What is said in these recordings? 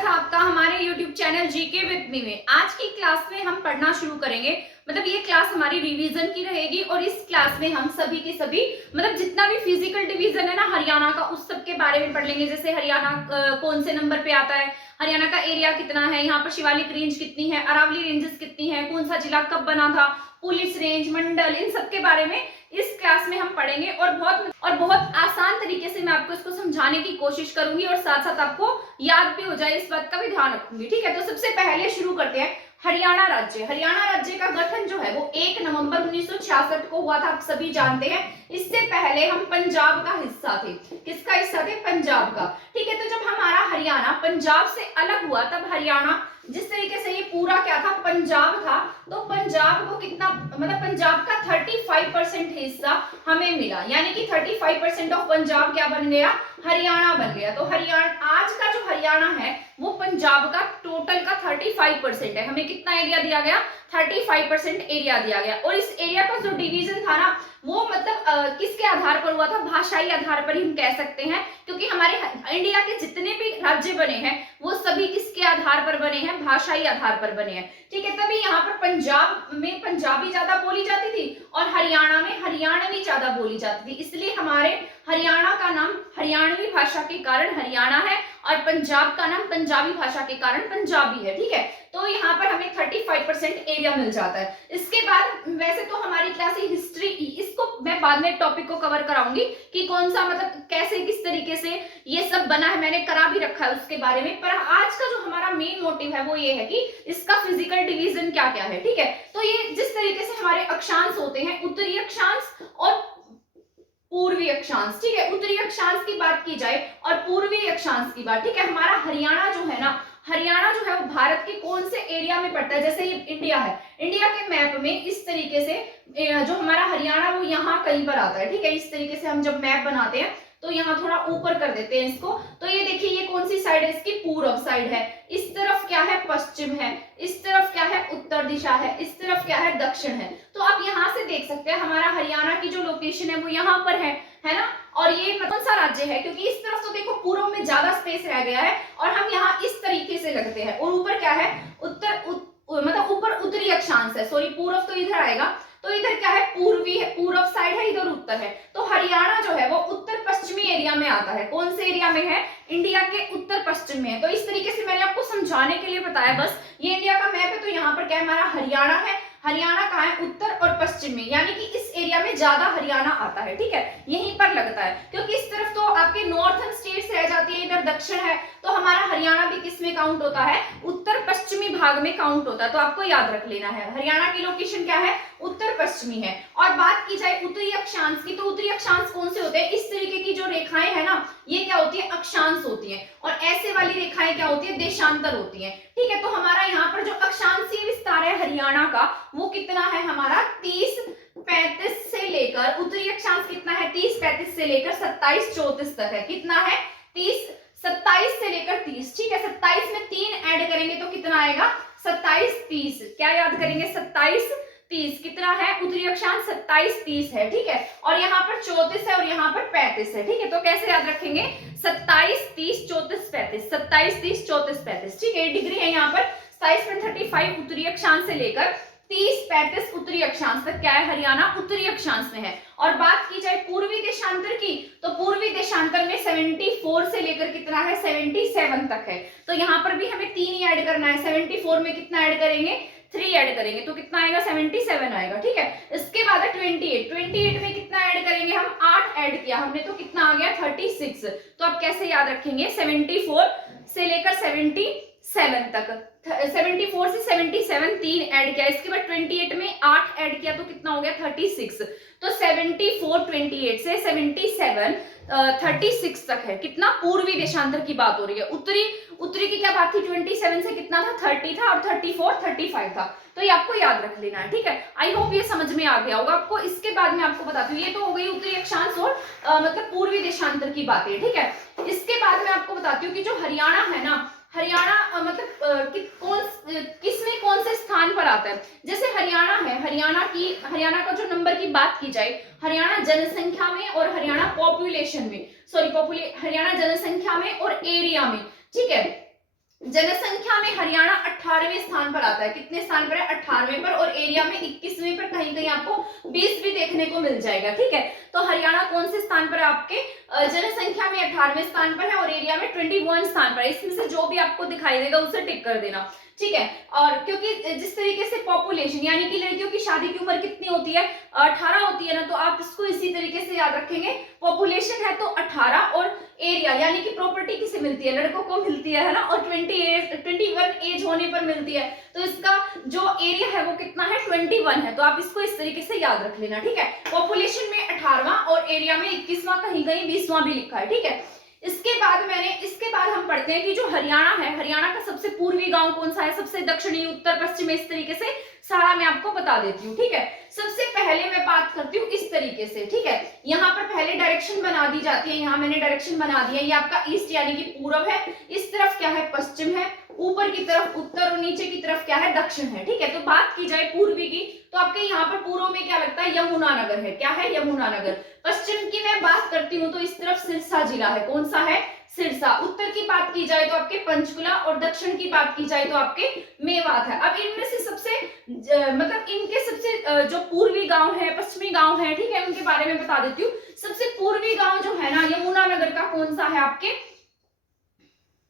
स्वागत है आपका हमारे YouTube channel GK with me में। आज की क्लास में हम पढ़ना शुरू करेंगे। मतलब ये क्लास हमारी रिवीजन की रहेगी और इस क्लास में हम सभी के सभी मतलब जितना भी फिजिकल डिवीजन है ना हरियाणा का, उस सब के बारे में पढ़ लेंगे। जैसे हरियाणा कौन से नंबर पे आता है, हरियाणा का एरिया कितना है, यहाँ पर शिवालिक रेंज कितनी है, अरावली रेंजेस कितनी है, कौन सा जिला कब बना था, पुलिस रेंज, मंडल, इन सब के बारे में इस क्लास में हम पढ़ेंगे। और बहुत आसान तरीके से मैं आपको इसको समझाने की कोशिश करूंगी और साथ साथ आपको याद भी हो जाए, इस बात का भी ध्यान रखूंगी। ठीक है, तो सबसे पहले शुरू करते हैं। हरियाणा राज्य, हरियाणा राज्य का गठन जो है वो 1 नवंबर 1966 को हुआ था, आप सभी जानते हैं। इससे पहले हम पंजाब का हिस्सा थे। किसका हिस्सा थे? पंजाब का। ठीक है, तो जब हमारा हरियाणा पंजाब से अलग हुआ तब हरियाणा, जिस तरीके से ये पूरा क्या था, पंजाब था, तो पंजाब को कितना, मतलब पंजाब का 35% हिस्सा हमें मिला, यानी कि 35% ऑफ पंजाब क्या बन गया? हरियाणा बन गया। तो हरियाणा, आज का जो हरियाणा है वो पंजाब का टोटल का 35% है। हमें कितना एरिया दिया गया? 35% एरिया दिया गया। और इस एरिया का जो डिवीजन था ना वो मतलब किसके आधार पर हुआ था? भाषाई आधार पर ही हम कह सकते हैं, क्योंकि हमारे इंडिया के जितने भी राज्य बने हैं वो सभी किसके आधार पर बने हैं? भाषाई आधार पर बने हैं। ठीक है, तभी यहाँ पर पंजाब में पंजाबी ज्यादा बोली जाती थी और हरियाणा में हरियाणवी ज्यादा बोली जाती थी। इसलिए हमारे हरियाणा का नाम हरियाणवी भाषा के कारण हरियाणा है और पंजाब का नाम पंजाबी भाषा के कारण पंजाबी है। ठीक है, तो यहाँ पर हमें 35% एरिया मिल जाता है। इसके बाद वैसे तो हमारी क्लास हिस्ट्री, इसको मैं बाद में टॉपिक को कवर कराऊंगी कि कौन सा मतलब कैसे किस तरीके से ये सब बना है, मैंने करा भी रखा है उसके बारे में। पर आज का जो हमारा मेन मोटिव है वो ये है कि इसका फिजिकल डिवीजन क्या क्या है। ठीक है, तो ये जिस तरीके से हमारे अक्षांश होते हैं, उत्तरी अक्षांश और पूर्वी अक्षांश। ठीक है, उत्तरी अक्षांश की बात की जाए और पूर्वी अक्षांश की बात। ठीक है, हमारा हरियाणा जो है ना, हरियाणा जो है वो भारत के कौन से एरिया में पड़ता है? जैसे ये इंडिया है, इंडिया के मैप में इस तरीके से जो हमारा हरियाणा वो यहाँ कहीं पर आता है। ठीक है, इस तरीके से हम जब मैप बनाते हैं तो यहाँ थोड़ा ऊपर कर देते हैं इसको, तो ये देखिए ये कौन सी साइड है? इसकी पूर्व साइड है। इस तरफ क्या है? पश्चिम है। इस तरफ क्या है? उत्तर दिशा है। इस तरफ क्या है? दक्षिण है। तो आप यहाँ से देख सकते हैं हमारा हरियाणा की जो लोकेशन है वो यहाँ पर है ना। और ये कौन सा राज्य है? क्योंकि इस तरफ तो देखो पूर्व में ज्यादा स्पेस रह गया है और हम यहाँ इस तरीके से लगते हैं। और ऊपर क्या है? मतलब ऊपर उत्तरी अक्षांश है, सॉरी पूर्व तो इधर आएगा, तो इधर क्या है? पूर्वी है, पूर्व साइड है, इधर उत्तर है। तो हरियाणा जो है वो उत्तर पश्चिमी एरिया में आता है। कौन से एरिया में है? इंडिया के उत्तर पश्चिम में है। तो इस तरीके से मैंने आपको समझाने के लिए बताया, बस ये इंडिया का मैप है तो यहाँ पर क्या है? हमारा हरियाणा है। हरियाणा कहाँ है? उत्तर और पश्चिम में, यानी कि इस एरिया में ज्यादा हरियाणा आता है। ठीक है, यहीं पर लगता है, क्योंकि इस तरफ तो आपके नॉर्थन स्टेट्स रह जाती है, इधर दक्षिण है, तो हमारा हरियाणा भी किस में काउंट होता है? उत्तर पश्चिमी भाग में काउंट होता है। तो आपको याद रख लेना है हरियाणा की लोकेशन क्या है? उत्तर पश्चिमी है। और बात की जाए उत्तरी अक्षांश की, तो उत्तरी अक्षांश कौन से होते हैं? इस तरीके की जो रेखाएं है ना, ये क्या होती है? अक्षांश होती है। और ऐसे वाली रेखाएं क्या होती है? देशांतर होती है। ठीक है, तो हमारा यहाँ पर जो अक्षांशीय विस्तार है हरियाणा का वो कितना है? हमारा 30-35 से लेकर, उत्तरी अक्षांश कितना है? 30-35 से लेकर 27-34 तक है। कितना है? 27 से लेकर 30। ठीक है, 27 में 3 ऐड करेंगे तो कितना आएगा? 27-30। क्या याद करेंगे? 27-30 कितना है? उत्तरी अक्षांश 27-30 है। ठीक है, और यहाँ पर 34 है और यहाँ पर 35 है। ठीक है, तो कैसे याद रखेंगे? 27-30-34-35, 27-30-34-35। ठीक है, डिग्री है यहाँ पर। 27.35 उत्तरी अक्षांश से लेकर 30-35 उत्तरी अक्षांश तक क्या है? हरियाणा उत्तरी अक्षांश में है। और बात की जाए पूर्वी देशांतर की, तो पूर्वी देशांतर में 74 से लेकर कितना है? 77 तक है। तो यहाँ पर भी हमें 3 ही ऐड करना है। 74 में कितना ऐड करेंगे? 3 ऐड करेंगे तो कितना आएगा? 77 आएगा। ठीक है, इसके बाद है 28 में कितना ऐड करेंगे हम? 8 ऐड किया हमने तो कितना आ गया? 36। तो आप कैसे याद रखेंगे? 74 से लेकर 77 तक, 74 से 77 3 ऐड किया, इसके बाद 28 में 8 ऐड किया तो कितना हो गया? 36। तो 74 28 से 77 36 तक है। कितना? पूर्वी देशांतर की बात हो रही है। उत्तरी की क्या बात थी? 27 से कितना था? 30 था और 34 35 था। तो ये आपको याद रख लेना है। ठीक है, आई होप ये समझ में आ गया होगा आपको। इसके बाद मैं आपको बताती हूँ, ये तो हो गई उत्तरी अक्षांश और मतलब पूर्वी देशांतर की बातें। ठीक है, इसके बाद मैं आपको बताती हूँ कि जो हरियाणा है ना, हरियाणा मतलब किसमें कौन से स्थान पर आता है? जैसे हरियाणा है, हरियाणा का जो नंबर की बात की जाए, हरियाणा जनसंख्या में और हरियाणा पॉपुलेशन में, हरियाणा जनसंख्या में और एरिया में। ठीक है, जनसंख्या में हरियाणा 18वें स्थान पर आता है। कितने स्थान पर है? 18वें पर। और एरिया में 21वें पर, कहीं कहीं आपको 20 भी देखने को मिल जाएगा। ठीक है, तो हरियाणा कौन से स्थान पर है? आपके जनसंख्या में 18वें स्थान पर है और एरिया में 21 स्थान पर है। इसमें से जो भी आपको दिखाई देगा उसे टिक कर देना। ठीक है, और क्योंकि जिस तरीके से पॉपुलेशन यानी कि लड़कियों की शादी की उम्र कितनी होती है? 18 होती है ना, तो आप इसको इसी तरीके से याद रखेंगे। पॉपुलेशन है तो 18 और एरिया यानी कि प्रॉपर्टी किसे मिलती है? लड़कों को मिलती है ना, और 21 एज होने पर मिलती है। तो इसका जो एरिया है वो कितना है? 21 है। तो आप इसको इस तरीके से याद रख लेना। ठीक है, पॉपुलेशन में 18वां और एरिया में 21वां, कहीं कहीं 20वां भी लिखा है। ठीक है, इसके बाद हम पढ़ते हैं कि जो हरियाणा है, हरियाणा का सबसे पूर्वी गांव कौन सा है, सबसे दक्षिणी, उत्तर, पश्चिम, इस तरीके से सारा मैं आपको बता देती हूँ। ठीक है, सबसे पहले मैं बात करती हूँ इस तरीके से। ठीक है, यहाँ पर पहले डायरेक्शन बना दी जाती है। यहाँ मैंने डायरेक्शन बना दिया। ये आपका ईस्ट यानी कि पूरब है, इस तरफ क्या है? पश्चिम है, ऊपर की तरफ उत्तर और नीचे की तरफ क्या है? दक्षिण है। ठीक है, तो बात की जाए पूर्वी की, तो आपके यहाँ पर पूर्व में क्या लगता है? यमुनानगर है। क्या है? यमुनानगर। पश्चिम की मैं बात करती हूँ तो इस तरफ सिरसा जिला है। कौन सा है? सिरसा। उत्तर की बात की जाए तो आपके पंचकुला, और दक्षिण की बात की जाए तो आपके मेवात है। अब इनमें से सबसे मतलब इनके सबसे जो पूर्वी गांव है, पश्चिमी गांव है, ठीक है, उनके बारे में बता देती हूँ। सबसे पूर्वी गांव जो है ना यमुनानगर का, कौन सा है? आपके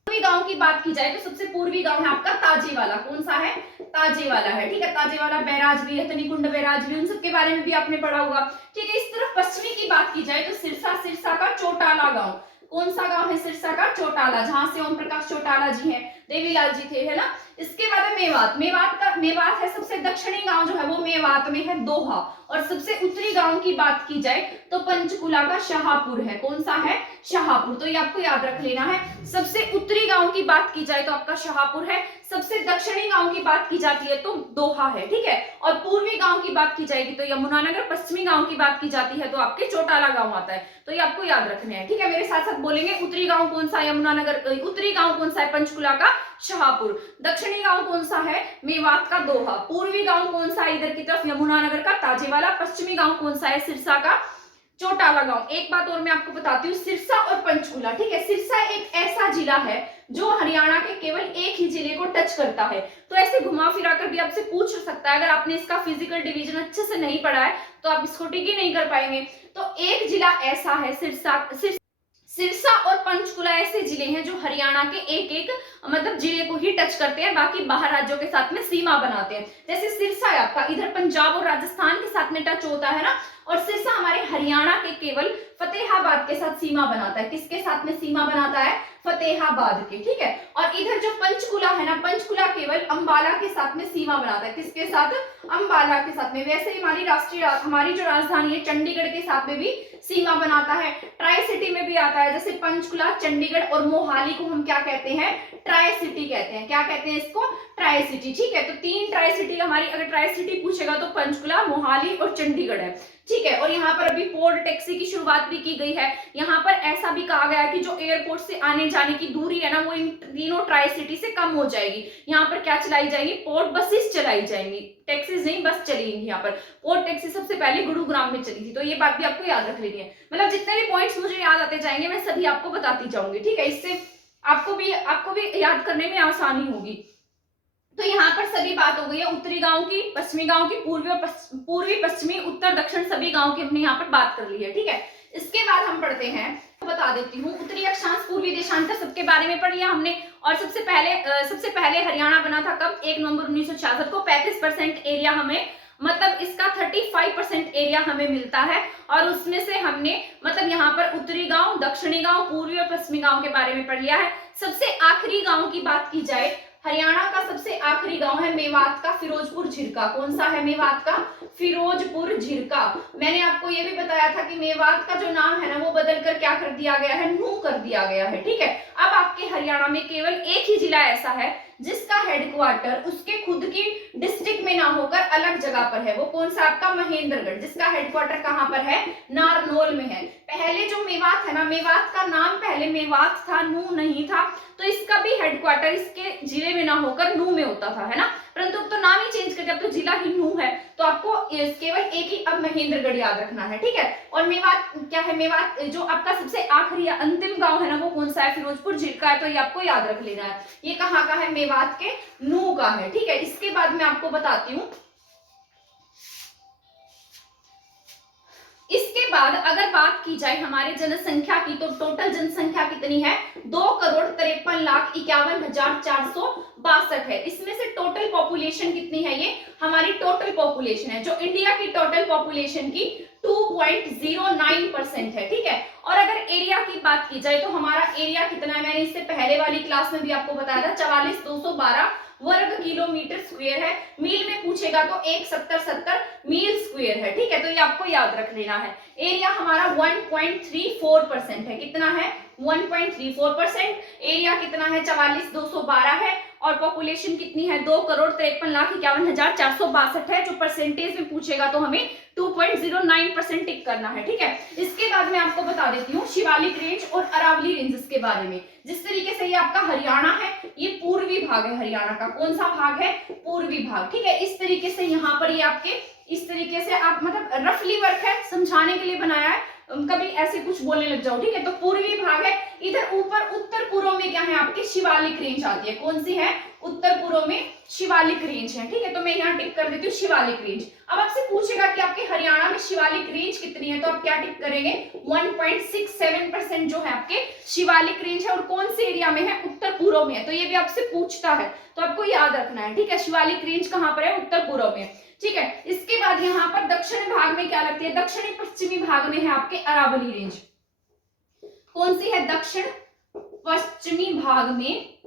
पूर्वी गांव की बात की जाए तो सबसे पूर्वी गांव है आपका ताजेवाला। कौन सा है? ताजेवाला है। ठीक है, ताजेवाला, बैराज भी, हथनीकुंड बैराज भी, उन सबके बारे में भी आपने पढ़ा होगा। ठीक है, इस तरफ पश्चिमी की बात की जाए तो सिरसा, सिरसा का चौटाला गांव। कौन सा गांव है? सिरसा का चौटाला, जहां से ओम प्रकाश चौटाला जी हैं, देवीलाल जी थे, है ना। इसके बाद है मेवात। मेवात है सबसे दक्षिणी गांव जो है वो मेवात में है, दोहा। और सबसे उत्तरी गांव की बात की जाए तो पंचकुला का शाहपुर है। कौन सा है? शाहपुर। तो ये आपको याद रख लेना है। सबसे उत्तरी गांव की बात की जाए तो आपका शाहपुर है। सबसे दक्षिणी गांव की बात की जाती है तो दोहा है। ठीक है, और पूर्वी गांव की बात की जाएगी तो यमुनानगर। पश्चिमी गांव की बात की जाती है तो आपके चौटाला गांव आता है। तो ये आपको याद रखने हैं। ठीक है, मेरे साथ साथ बोलेंगे। उत्तरी गांव कौन सा? यमुनानगर। उत्तरी गांव कौन सा है? पंचकुला का शाहपुर। दक्षिणी गांव कौन सा है? मेवात का दोहा। पूर्वी गांव कौन सा है? इधर की तरफ यमुनानगर का ताजेवाला। पश्चिमी गांव कौन सा है? सिरसा का चौटाला गांव। एक बात और मैं आपको बताती हूँ, सिरसा और पंचकुला। ठीक है, सिरसा एक ऐसा जिला है जो हरियाणा के केवल एक ही जिले को टच करता है। तो ऐसे घुमा फिरा कर भी आपसे पूछ सकता है। अगर आपने इसका फिजिकल डिवीजन अच्छे से नहीं पढ़ा है तो आप इसको टिक ही नहीं कर पाएंगे। तो एक जिला ऐसा है सिरसा और पंचकुला ऐसे जिले हैं जो हरियाणा के एक एक मतलब जिले को ही टच करते हैं, बाकी बाहर राज्यों के साथ में सीमा बनाते हैं। जैसे सिरसा है आपका इधर पंजाब और राजस्थान के साथ में टच होता है ना, और सिरसा हमारे हरियाणा के केवल फतेहाबाद के साथ सीमा बनाता है। किसके साथ में सीमा बनाता है? फतेहाबाद के। ठीक है, और इधर जो पंचकुला है ना, पंचकुला केवल अंबाला के साथ में सीमा बनाता है। किसके साथ? अंबाला के साथ में। वैसे हमारी जो राजधानी है चंडीगढ़ के साथ में भी सीमा बनाता है। ट्राई सिटी में भी आता है। जैसे पंचकुला, चंडीगढ़ और मोहाली को हम क्या कहते हैं? ट्राई सिटी कहते हैं। क्या कहते हैं इसको? Tri city. ठीक है, तो 3 ट्राई सिटी हमारी, अगर ट्राई सिटी पूछेगा तो पंचकुला, मोहाली और चंडीगढ़ है। ठीक है, और यहाँ पर अभी पोर्ट टैक्सी की शुरुआत भी की गई है। यहाँ पर ऐसा भी कहा गया है कि जो एयरपोर्ट से आने जाने की दूरी है ना वो इन तीनों ट्राई सिटी से कम हो जाएगी। यहाँ पर क्या चलाई जाएगी? पोर्ट बसेस चलाई जाएंगी, टैक्सीज नहीं, बस चलेंगी। यहाँ पर पोर्ट टैक्सी सबसे पहले गुरुग्राम में चली थी। तो ये बात भी आपको याद रख लेनी है। मतलब जितने भी पॉइंट्स मुझे याद आते जाएंगे मैं सभी आपको बताती जाऊंगी। ठीक है, इससे आपको भी याद करने में आसानी होगी। तो यहाँ पर सभी बात हो गई है उत्तरी गांव की, पश्चिमी गांव की, पूर्वी, पश्चिमी, उत्तर, दक्षिण सभी गांव की हमने यहाँ पर बात कर ली है। ठीक है, इसके बाद हम पढ़ते हैं, बता देती हूँ। उत्तरी अक्षांश, पूर्वी देशांतर सबके बारे में पढ़ लिया हमने। और सबसे पहले हरियाणा बना था कब? 1 नवंबर 1966 को। 35% एरिया हमें, मतलब इसका 35% एरिया हमें मिलता है। और उसमें से हमने मतलब यहाँ पर उत्तरी गांव, दक्षिणी गांव, पूर्वी और पश्चिमी गांव के बारे में पढ़ लिया है। सबसे आखिरी गांव की बात की जाए, हरियाणा का सबसे आखिरी गांव है मेवात का फिरोजपुर झिरका। कौन सा है? मेवात का फिरोजपुर झिरका। मैंने आपको ये भी बताया था कि मेवात का जो नाम है ना वो बदलकर क्या कर दिया गया है? नूह कर दिया गया है। ठीक है, अब आपके हरियाणा में केवल एक ही जिला ऐसा है जिसका हेडक्वार्टर उसके खुद की डिस्ट्रिक्ट में ना होकर अलग जगह पर है। वो कौन सा? आपका महेंद्रगढ़, जिसका हेडक्वार्टर कहाँ पर है? नारनौल में है। पहले जो मेवात है ना, मेवात का नाम पहले मेवात था, नूह नहीं था। तो इसका भी हेडक्वार्टर इसके जिले में ना होकर नूह में होता था, है ना। परंतु अब तो नाम ही चेंज करके अब तो जिला ही नू है, तो आपको केवल एक ही अब महेंद्रगढ़ याद रखना है, ठीक है। और मेवात क्या है, मेवात जो आपका सबसे आखिरी या अंतिम गांव है ना वो कौन सा है, फिरोजपुर जिले का है, तो ये आपको याद रख लेना है। ये कहाँ का है, मेवात के नू का है, ठीक है। इसके बाद मैं आपको बताती हूँ, इसके बाद अगर बात की जाए हमारे जनसंख्या की, तो टोटल जनसंख्या कितनी है, 2,53,51,462 है। इसमें से टोटल पॉपुलेशन कितनी है, ये हमारी टोटल पॉपुलेशन है जो इंडिया की टोटल पॉपुलेशन की 2.09% है, ठीक है। और अगर एरिया की बात की जाए तो हमारा एरिया कितना है, मैंने इससे पहले वाली क्लास में भी आपको बताया था, 44,212 वर्ग किलोमीटर स्क्वायर है। मील में पूछेगा तो 1,70,70 मील स्क्वायर है, ठीक है। तो ये आपको याद रख लेना है। एरिया हमारा 1.34% है, कितना है, 1.34%। एरिया कितना है, 44,212 है। और पॉपुलेशन कितनी है, 2,53,51,462 है। जो परसेंटेज में पूछेगा तो हमें 2.09% टिक करना है, ठीक है। इसके बाद मैं आपको बता देती हूँ शिवालिक रेंज और अरावली रेंजेस के बारे में। जिस तरीके से ये आपका हरियाणा है, ये पूर्वी भाग है हरियाणा का, कौन सा भाग है, पूर्वी भाग, ठीक है। इस तरीके से यहाँ पर ये आपके इस तरीके से आप मतलब रफली वर्क है, समझाने के लिए बनाया है, कभी ऐसे कुछ बोलने लग जाओ, ठीक है। तो पूर्वी भाग है, इधर ऊपर उत्तर पूर्व में क्या है आपके शिवालिक रेंज आती है, कौन सी है, उत्तर पूर्व में शिवालिक रेंज है, ठीक है। तो मैं यहाँ टिक कर देती हूँ शिवालिक रेंज। अब आपसे पूछेगा कि आपके हरियाणा में शिवालिक रेंज कितनी है, तो आप क्या टिक करेंगे, 1.67% जो है आपके शिवालिक रेंज है। और कौन से एरिया में है, उत्तर पूर्व में है, तो ये भी आपसे पूछता है, तो आपको याद रखना है, ठीक है। शिवालिक रेंज कहाँ पर है, उत्तर पूर्व में, ठीक है। इसके बाद यहाँ पर दक्षिणी भाग में क्या लगती है, दक्षिणी पश्चिमी भाग में है आपके अरावली रेंज, कौन सी है, दक्षिण पश्चिमी भाग में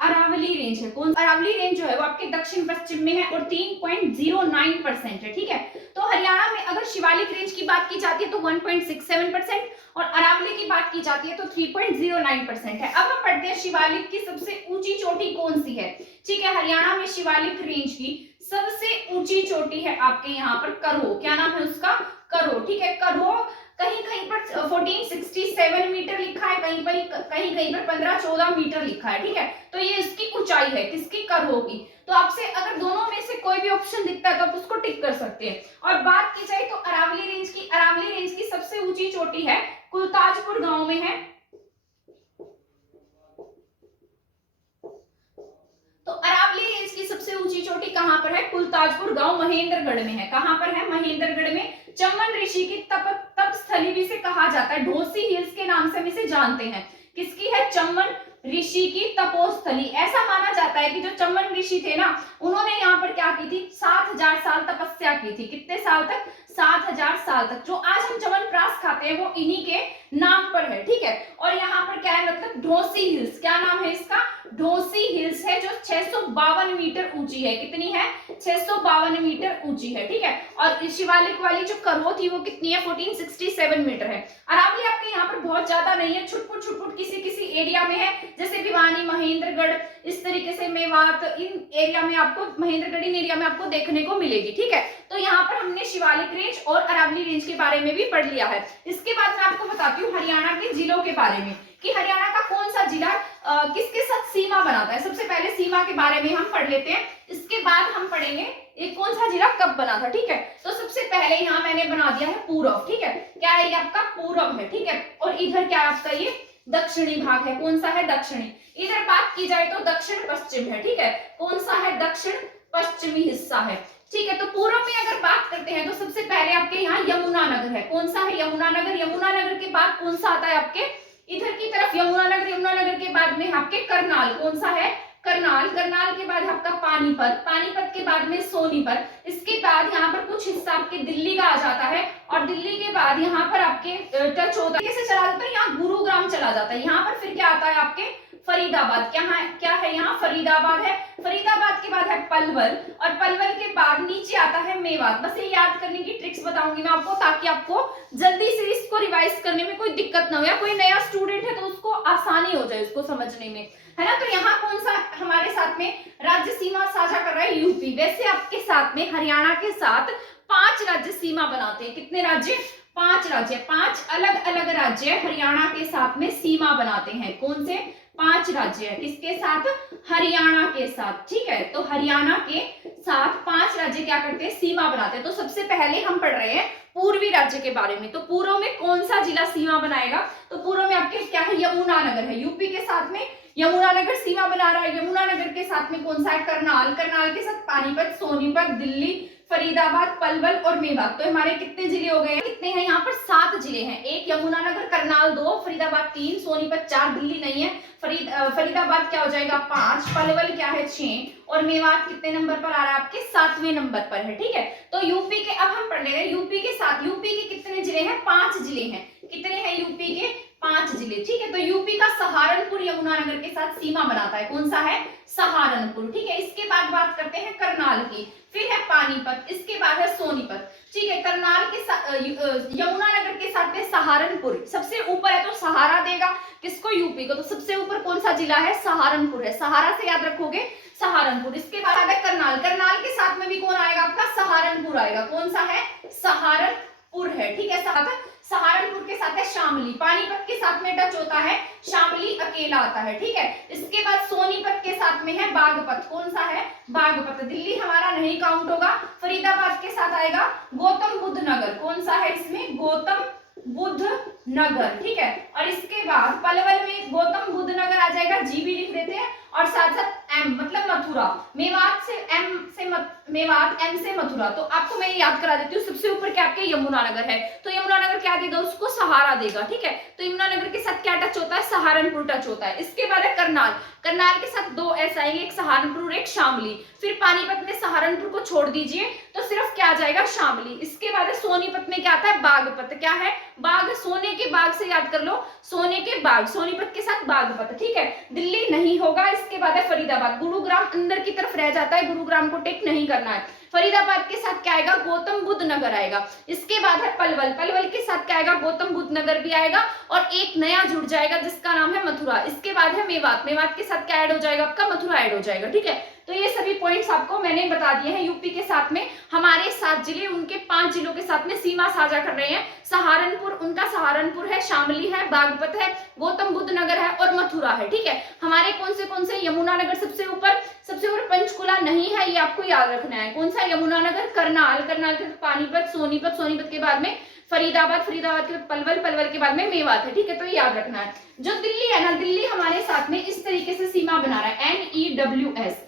अरावली रेंज है। कौन अरावली रेंज जो है वो आपके दक्षिण पश्चिम में है और 3.09% है, ठीक है। तो हरियाणा में अगर शिवालिक रेंज की बात की जाती है तो 1.67% और अरावली की बात की जाती है तो 3.09% है। अब हम पढ़ते हैं शिवालिक की सबसे ऊंची चोटी कौन सी है, ठीक है। हरियाणा में शिवालिक रेंज की सबसे ऊंची चोटी है आपके यहाँ पर करो, क्या नाम है उसका, करो, ठीक है। करो कहीं कहीं पर 1467 मीटर लिखा है, कहीं पर 1514 मीटर लिखा है, ठीक है। तो ये इसकी ऊंचाई है, किसकी, करो की। तो आपसे अगर दोनों में से कोई भी ऑप्शन दिखता है तो आप उसको टिक कर सकते हैं। और बात की जाए तो अरावली रेंज की सबसे ऊंची चोटी है कुलताजपुर गांव में है। तो अरावली रेंज की सबसे ऊंची चोटी कहां पर है, कुलताजपुर गांव महेंद्रगढ़ में है। कहां पर है, महेंद्रगढ़ में। चमन ऋषि की तप स्थली भी से कहा जाता है, ढोसी हिल्स के नाम से हम इसे जानते हैं। किसकी है, चमन ऋषि की तपोस्थली। ऐसा माना जाता है कि जो चमन ऋषि थे ना, उन्होंने यहाँ पर क्या की थी, 7000 साल तपस्या की थी। कितने साल तक, 7000 साल तक। जो आज हम च्यवनप्राश खाते हैं वो इन्हीं के नाम पर है, ठीक है। और यहाँ पर क्या है, मतलब ढोसी हिल्स, क्या नाम है इसका, ढोसी हिल्स है, जो 652 मीटर ऊंची है। कितनी है, 652 मीटर ऊंची है, ठीक है। और शिवालिक वाली जो करो थी वो कितनी है, 1467 मीटर है। अरावली आपके यहाँ पर बहुत ज्यादा नहीं है, छुटपुट किसी किसी एरिया में है, जैसे भिवानी, महेंद्रगढ़, इस तरीके से मेवात, इन एरिया में आपको, महेंद्रगढ़ इन एरिया में आपको देखने को मिलेगी, ठीक है। तो यहाँ पर हमने शिवालिक रेंज और अरावली रेंज के बारे में भी पढ़ लिया है। इसके बाद मैं आपको बताती हूँ हरियाणा के जिलों के बारे में कि हरियाणा का कौन सा जिला किसके साथ सीमा बनाता है। सबसे पहले सीमा के बारे में हम पढ़ लेते हैं, इसके बाद हम पढ़ेंगे ये कौन सा जिला कब बना था, ठीक है। तो सबसे पहले यहाँ मैंने बना दिया है पूर्व, ठीक है। क्या है, ये आपका पूर्व है, ठीक है। और इधर क्या है आपका, ये दक्षिणी भाग है, कौन सा है, दक्षिणी। इधर बात की जाए तो दक्षिण पश्चिम है, ठीक है। कौन सा है, दक्षिण पश्चिमी हिस्सा है, ठीक है। तो पूर्व में अगर बात करते हैं तो सबसे पहले आपके यहाँ यमुनानगर है। कौन सा है, यमुनानगर। यमुनानगर के बाद कौन सा आता है आपके इधर की तरफ, यमुनानगर के बाद में आपके करनाल। कौन सा है, करनाल। करनाल के बाद आपका पानीपत, पानीपत के बाद में सोनीपत। इसके बाद यहाँ पर कुछ हिस्सा आपके दिल्ली का आ जाता है और दिल्ली के बाद यहाँ पर आपके टच होता है, कैसे चला जाता है, यहाँ गुरुग्राम चला जाता है। यहाँ पर फिर क्या आता है आपके फरीदाबाद। क्या है यहाँ, फरीदाबाद है। फरीदाबाद के बाद है पलवल और पलवल के बाद नीचे आता है मेवात। बस ये याद करने की ट्रिक्स बताऊंगी मैं आपको, ताकि आपको जल्दी से इसको रिवाइज करने में कोई दिक्कत ना हो, या कोई नया स्टूडेंट है तो उसको आसानी हो जाए इसको समझने में, है ना। तो यहाँ कौन सा हमारे साथ में राज्य सीमा साझा कर रहा है, यूपी। वैसे आपके साथ में हरियाणा के साथ 5 राज्य सीमा बनाते हैं। कितने राज्य, 5 राज्य, 5 अलग अलग राज्य हरियाणा के साथ में सीमा बनाते हैं। कौन से? 5 राज्य है, किसके साथ? हरियाणा के साथ। ठीक है, तो हरियाणा के साथ 5 राज्य क्या करते हैं? सीमा बनाते हैं। तो सबसे पहले हम पढ़ रहे हैं पूर्वी राज्य के बारे में। तो पूर्व में कौन सा जिला सीमा बनाएगा? तो पूर्व में आपके क्या है? यमुनानगर है। यूपी के साथ में यमुनानगर सीमा बना रहा है। यमुनानगर के साथ में कौन सा है? करनाल। करनाल के साथ पानीपत, सोनीपत, दिल्ली, फरीदाबाद, पलवल और मेवात। तो हमारे कितने जिले हो गए? कितने हैं यहाँ पर? 7 जिले हैं। एक यमुनानगर, करनाल 2, फरीदाबाद 3, सोनीपत 4, दिल्ली नहीं है, फरीदाबाद क्या हो जाएगा? 5, पलवल क्या है? 6 और मेवात कितने नंबर पर आ रहा है? आपके 7वें नंबर पर है। ठीक है, तो यूपी के अब हम पढ़ ले रहे हैं यूपी के साथ। यूपी के कितने जिले हैं? 5 जिले हैं। कितने हैं यूपी के? 5 जिले। ठीक है, तो यूपी का सहारनपुर यमुनानगर के साथ सीमा बनाता है। कौन सा है? सहारनपुर। ठीक है, इसके बाद बात करते हैं करनाल की, फिर है पानीपत, इसके बाद है सोनीपत। ठीक है, करनाल के साथ यमुनानगर के साथ में सहारनपुर सबसे ऊपर है, तो सहारा देगा किसको? यूपी को। तो सबसे ऊपर कौन सा जिला है? सहारनपुर है। सहारा से याद रखोगे सहारनपुर। इसके बाद है करनाल। करनाल के साथ में भी कौन आएगा? आपका सहारनपुर आएगा। कौन सा है? सहारनपुर है। ठीक है, सहारनपुर के साथ है शामली। पानीपत के साथ में टच होता है, शामली अकेला आता है। ठीक है, इसके बाद सोनीपत के साथ में है बागपत। कौन सा है? बागपत। दिल्ली हमारा नहीं काउंट होगा। फरीदाबाद के साथ आएगा गौतम बुद्ध नगर। कौन सा है इसमें? गौतम बुद्ध नगर। ठीक है, और इसके बाद पलवल में गौतम बुद्ध नगर आ जाएगा, जी भी लिख देते हैं, और साथ साथ एम मतलब मथुरा। मेवात से एम से मेवात, एम से मथुरा। तो आपको मैं याद करा देती हूँ, सबसे ऊपर क्या आपके यमुनानगर है, तो यमुनानगर क्या देगा? उसको सहारा देगा। ठीक है, तो यमुनानगर के साथ क्या टच होता है? सहारनपुर टच होता है। इसके बाद है करनाल। करनाल के साथ 2 ऐसा आएंगे, एक सहारनपुर और एक शामली। फिर पानीपत में सहारनपुर को छोड़ दीजिए तो सिर्फ क्या आ जाएगा? शामली। इसके बाद है सोनीपत में क्या आता है? बागपत। क्या है? बाग, सोने के बाग से याद कर लो, सोने के बाग। सोनीपत के साथ बागपत। ठीक है, दिल्ली नहीं होगा। इसके बाद है फरीदाबाद। गुरुग्राम अंदर की तरफ रह जाता है, गुरुग्राम को टिक नहीं करना है। फरीदाबाद के साथ क्या आएगा? गौतम बुद्ध नगर आएगा। इसके बाद है पलवल। पलवल के साथ क्या आएगा? गौतम बुद्ध नगर भी आएगा, और एक नया जुड़ जाएगा जिसका नाम है मथुरा। इसके बाद है मेवात। मेवात के साथ क्या ऐड हो जाएगा? आपका मथुरा ऐड हो जाएगा। ठीक है, तो ये सभी पॉइंट्स आपको मैंने बता दिए हैं। यूपी के साथ में हमारे 7 जिले, उनके 5 जिलों के साथ में सीमा साझा कर रहे हैं। सहारनपुर उनका सहारनपुर है, शामली है, बागपत है, गौतम बुद्ध नगर है और मथुरा है। ठीक है, हमारे कौन से? यमुनानगर सबसे ऊपर पंचकुला नहीं है, ये आपको याद रखना है। कौन सा? यमुनानगर। करनाल के पानीपत, सोनीपत के बाद में फरीदाबाद के बाद पलवल के बाद में मेवात है। ठीक है, तो ये याद रखना है। जो दिल्ली है ना, दिल्ली हमारे साथ में इस तरीके से सीमा बना रहा है, NEWS।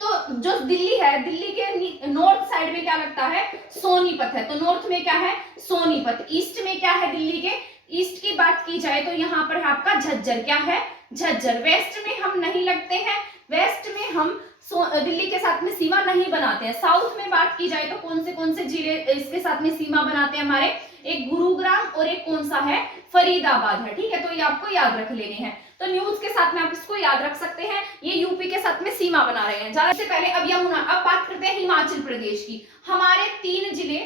तो जो दिल्ली है, दिल्ली के नॉर्थ साइड में क्या लगता है? सोनीपत है। तो नॉर्थ में क्या है? सोनीपत। ईस्ट में क्या है? दिल्ली के ईस्ट की बात की जाए तो यहाँ पर है आपका झज्जर। क्या है? झज्जर। वेस्ट में हम नहीं लगते हैं, वेस्ट में हम दिल्ली के साथ में सीमा नहीं बनाते हैं। साउथ में बात की जाए तो कौन से जिले इसके साथ में सीमा बनाते हैं हमारे? एक गुरुग्राम और एक कौन सा है? फरीदाबाद है। ठीक है, तो ये आपको याद रख लेने हैं। तो न्यूज के साथ में आप इसको याद रख सकते हैं। ये यूपी के साथ में सीमा बना रहे हैं। ज्यादा से पहले अब बात करते हैं हिमाचल प्रदेश की। हमारे 3 जिले,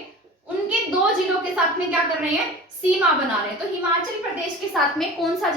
उनके 2 जिलों के साथ में क्या कर रहे हैं? सीमा बना रहे हैं। तो हिमाचल प्रदेश के साथ में कौन सा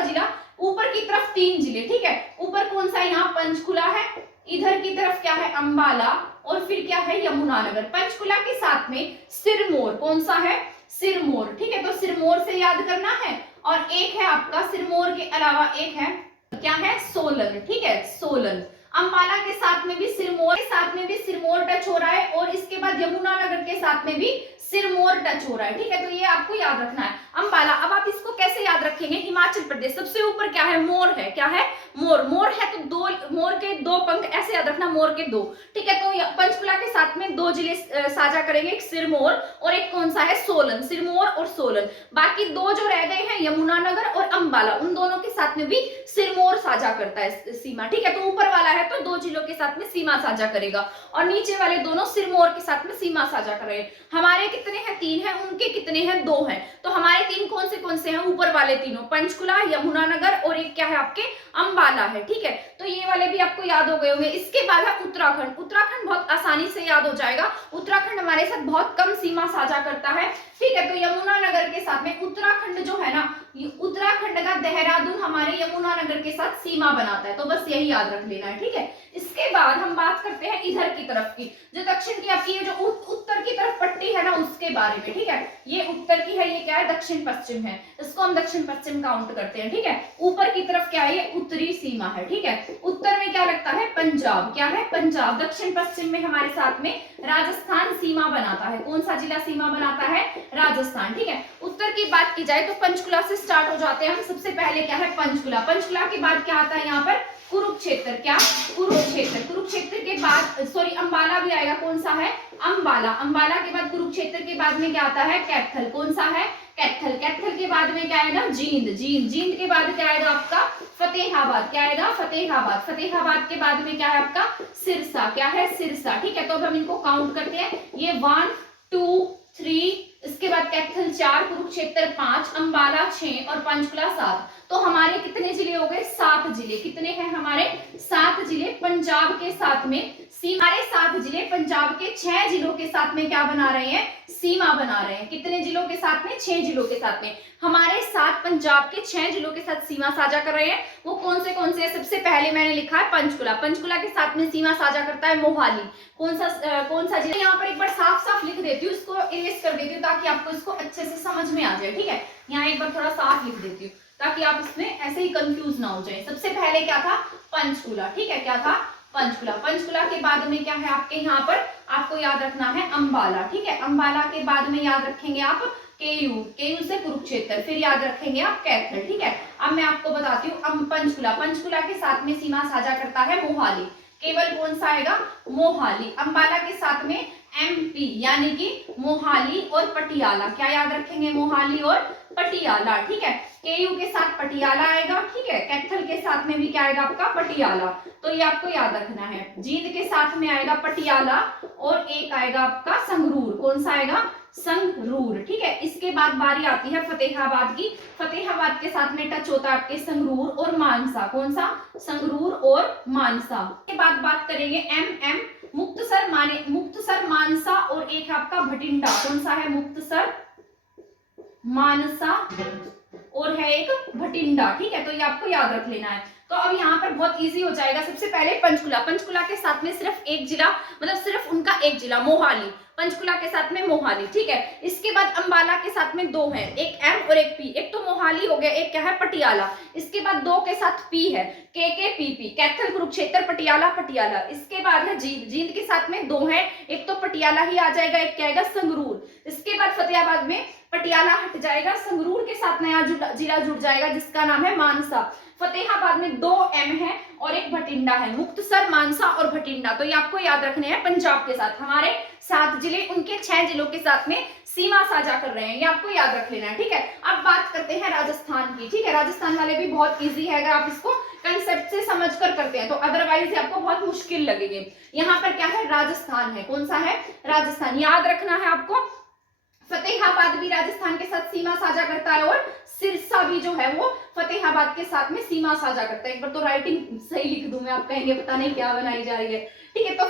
जिला? ऊपर की तरफ 3 जिले। ठीक है, ऊपर कौन सा? यहाँ पंचकुला है, इधर की तरफ क्या है? अंबाला, और फिर क्या है? यमुनानगर। पंचकुला के साथ में सिरमौर। कौन सा है? सिरमौर। ठीक है, तो सिरमौर से याद करना है। और एक है आपका सिरमौर के अलावा एक है, क्या है? सोलन। ठीक है, सोलन। अंबाला के साथ में भी सिरमौर टच हो रहा है, और इसके बाद यमुनानगर के साथ में भी सिरमौर टच हो रहा है। ठीक है, तो ये आपको याद रखना है। अंबाला। अब आप इसको कैसे याद रखेंगे? हिमाचल प्रदेश सबसे ऊपर क्या है? मोर है। क्या है? मोर है, तो मोर के 2 पंख ऐसे याद रखना, मोर के 2। ठीक है, तो पंचकुला के साथ में 2 जिले साझा करेंगे, एक सिरमौर और एक कौन सा है? सोलन। सिरमौर और सोलन। बाकी 2 जो रह गए हैं, यमुनानगर और अंबाला, उन दोनों के साथ में भी सिरमौर साझा करता है सीमा। ठीक है, तो ऊपर वाला है तो 2 जिलों के साथ में सीमा साझा करेगा, और नीचे वाले दोनों सिरमौर के साथ में सीमा साझा कर रहे हैं। हमारे कितने हैं? 3 हैं, उनके कितने हैं? 2 हैं। तो हमारे 3 कौन से हैं? ऊपर वाले तीनों, पंचकुला, यमुनानगर और एक क्या है आपके? अंबाला है। ठीक है, तो ये वाले भी आपको याद हो गए होंगे। इसके बाद है उत्तराखंड। उत्तराखंड बहुत आसानी से याद हो जाएगा। उत्तराखंड हमारे साथ बहुत कम सीमा साझा करता है। ठीक है, तो यमुनानगर के साथ में उत्तराखंड जो है ना, उत्तराखंड का देहरादून हमारे यमुनानगर के साथ सीमा बनाता है, तो बस यही याद रख लेना है, ठीक है। इसके बाद हम बात करते हैं इधर की तरफ की, जो दक्षिण की आपकी, ये जो उत्तर की तरफ पट्टी है ना, उसके बारे में, ठीक है। ये उत्तर की है, ये क्या है, दक्षिण पश्चिम है, इसको हम दक्षिण पश्चिम काउंट करते हैं, ठीक है। ऊपर की तरफ क्या है, ये उत्तरी सीमा है, ठीक है। उत्तर में क्या लगता है, पंजाब, क्या है, पंजाब। दक्षिण पश्चिम में हमारे साथ में राजस्थान सीमा बनाता है। कौन सा जिला सीमा बनाता है, राजस्थान, ठीक है। उत्तर की बात की जाए तो पंचकुला से स्टार्ट हो जाते हैं हम। सबसे पहले क्या है, पंचकुला। पंचकुला के बाद क्या आता है यहाँ पर, कुरुक्षेत्र, क्या, कुरुक्षेत्र। कुरुक्षेत्र के बाद सॉरी अंबाला भी आएगा, कौन सा है, अंबाला। अंबाला के बाद कुरुक्षेत्र के बाद में क्या आता है, कैथल, कौन सा है, कैथल। कैथल के बाद में क्या आएगा, जींद। जींद, जींद के बाद क्या आएगा आपका, फतेहाबाद, क्या आएगा, फतेहाबाद। फतेहाबाद के बाद में क्या है आपका, सिरसा, क्या है, सिरसा, ठीक है। तो अब हम इनको काउंट करते हैं, ये 1 2 3, इसके बाद कैथल 4, कुरुक्षेत्र 5, अंबाला 6 और पंचकुला 7। तो हमारे कितने जिले हो गए, 7 जिले। कितने हैं हमारे, 7 जिले। पंजाब के साथ में हमारे 7 जिले पंजाब के 6 जिलों के साथ में क्या बना रहे हैं, सीमा बना रहे हैं। कितने जिलों के साथ में, 6 जिलों के साथ में। हमारे 7 पंजाब के 6 जिलों के साथ सीमा साझा कर रहे हैं। वो कौन से हैं, सबसे पहले मैंने लिखा है पंचकुला। पंचकुला के साथ में सीमा साझा करता है मोहाली। कौन सा जिला, यहाँ पर एक बार साफ साफ लिख देती हूँ, इसको इरेज कर देती हूँ ताकि आपको इसको अच्छे से समझ में आ जाए, ठीक है। यहाँ एक बार थोड़ा साफ लिख देती हूँ ताकि आप इसमें ऐसे ही कंफ्यूज ना हो जाए। सबसे पहले क्या था, पंचकुला, ठीक है, क्या था, पंचकुला। पंचकुला के बाद में क्या है आपके यहाँ पर, आपको याद रखना है अंबाला, ठीक है। अंबाला के बाद में याद रखेंगे आप केयू, केयू से कुरुक्षेत्र, फिर याद रखेंगे आप कैथल, ठीक है। अब मैं आपको बताती हूँ पंचकुला। पंचकुला के साथ में सीमा साझा करता है मोहाली। केवल कौन सा आएगा, मोहाली। अंबाला के साथ में एमपी, यानी कि मोहाली और पटियाला। क्या याद रखेंगे, मोहाली और पटियाला, ठीक है। केयू के साथ पटियाला आएगा, ठीक है। कैथल के साथ में भी क्या आएगा आपका, पटियाला। तो ये आपको याद रखना है। जींद के साथ में आएगा पटियाला और एक आएगा आपका संगरूर। कौन सा आएगा, संगरूर, ठीक है। इसके बाद बारी आती है फतेहाबाद की। फतेहाबाद के साथ में टच होता है आपके संगरूर और मानसा। कौन सा, संगरूर और मानसा। के बाद बात करेंगे एम मुक्तसर मानसा और एक आपका भटिंडा। कौन सा है, मुक्तसर मानसा और है एक भटिंडा, ठीक है। तो ये आपको याद रख लेना है। तो अब यहाँ पर बहुत इजी हो जाएगा। सबसे पहले पंचकुला। पंचकुला के साथ में सिर्फ एक जिला, मतलब सिर्फ उनका एक जिला, मोहाली। पंचकुला के साथ में मोहाली, ठीक है। इसके बाद अंबाला के साथ में 2 हैं, एक एम और एक पी। एक तो मोहाली हो गया, एक क्या है, पटियाला। इसके बाद 2 के साथ पी है, के पी पी। कैथल, कुरुक्षेत्र, पटियाला, पटियाला। इसके बाद है जींद। जींद के साथ में 2 है, एक तो पटियाला ही आ जाएगा, एक क्या आएगा, संगरूर। इसके बाद फतेहाबाद में पटियाला हट जाएगा, संगरूर के साथ नया जिला जुड़ जाएगा जिसका नाम है मानसा। फतेहाबाद में 2 एम है और एक भटिंडा है, मुक्तसर, मानसा और भटिंडा। तो ये आपको याद रखने हैं। पंजाब के साथ हमारे 7 जिले उनके 6 जिलों के साथ में सीमा साझा कर रहे हैं, ये आपको याद रख लेना है, ठीक है। अब बात करते हैं राजस्थान की, ठीक है। राजस्थान वाले भी बहुत इजी है, अगर आप इसको कंसेप्ट से समझकर करते हैं तो, अदरवाइज आपको बहुत मुश्किल लगेगी। यहाँ पर क्या है, राजस्थान है। कौन सा है, राजस्थान। याद रखना है आपको, फतेहाबाद भी राजस्थान के साथ सीमा साझा करता है और सिरसा भी जो है वो फतेहाबाद के साथ में सीमा साझा करता है। एक बार तो राइटिंग सही लिख दूं मैं, आप कहेंगे पता नहीं क्या बनाई जा रही है, ठीक है। तो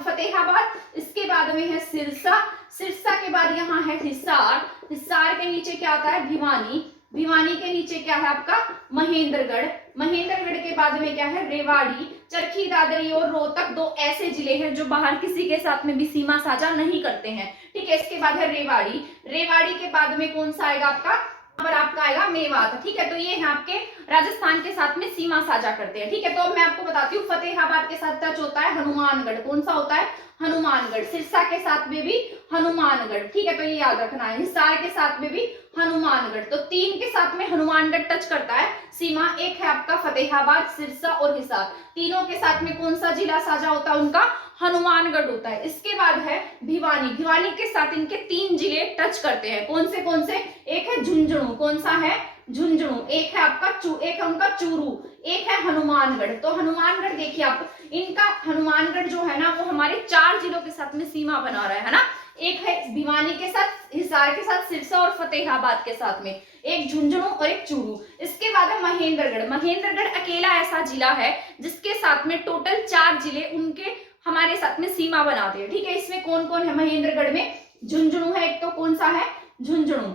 फतेहाबाद, इसके बाद में है सिरसा। सिरसा के बाद यहाँ है हिसार। हिसार के नीचे क्या आता है, भिवानी। भिवानी के नीचे क्या है आपका, महेंद्रगढ़। महेंद्रगढ़ के बाद में क्या है, रेवाड़ी। चरखी दादरी और रोहतक 2 ऐसे जिले हैं जो बाहर किसी के साथ में भी सीमा साझा नहीं करते हैं, ठीक है। इसके बाद है रेवाड़ी। रेवाड़ी के बाद में कौन सा आएगा आपका, पर आपका आएगा मेवात, ठीक है। तो ये है आपके राजस्थान के साथ में सीमा साझा करते हैं, ठीक है। तो अब मैं आपको बताती हूँ, फतेहाबाद के साथ टच होता है हनुमानगढ़। कौन सा होता है, हनुमानगढ़। सिरसा के साथ में भी हनुमानगढ़, ठीक है। तो ये याद रखना है। हिसार के साथ में भी हनुमानगढ़। तो 3 के साथ में हनुमानगढ़ टच करता है सीमा। एक है आपका फतेहाबाद, सिरसा और हिसार। तीनों के साथ में कौन सा जिला साझा होता है उनका, हनुमानगढ़ होता है। इसके बाद है भिवानी। भिवानी के साथ इनके 3 जिले टच करते हैं। कौन से, एक है झुंझुनू। कौन सा है, झुंझुनू। एक है आपका एक है उनका चूरू, एक है हनुमानगढ़। तो हनुमानगढ़ देखिए आप, इनका हनुमानगढ़ जो है ना वो हमारे 4 जिलों के साथ में सीमा बना रहा है ना। एक है भिवानी के साथ, हिसार के साथ, सिरसा और फतेहाबाद के साथ में, एक झुंझुनू और एक चूरू। इसके बाद है महेंद्रगढ़। महेंद्रगढ़ अकेला ऐसा जिला है जिसके साथ में टोटल 4 जिले उनके हमारे साथ में सीमा बनाते हैं, ठीक है। इसमें कौन कौन है महेंद्रगढ़ में, झुंझुनू है एक तो, कौन सा है, झुंझुनू,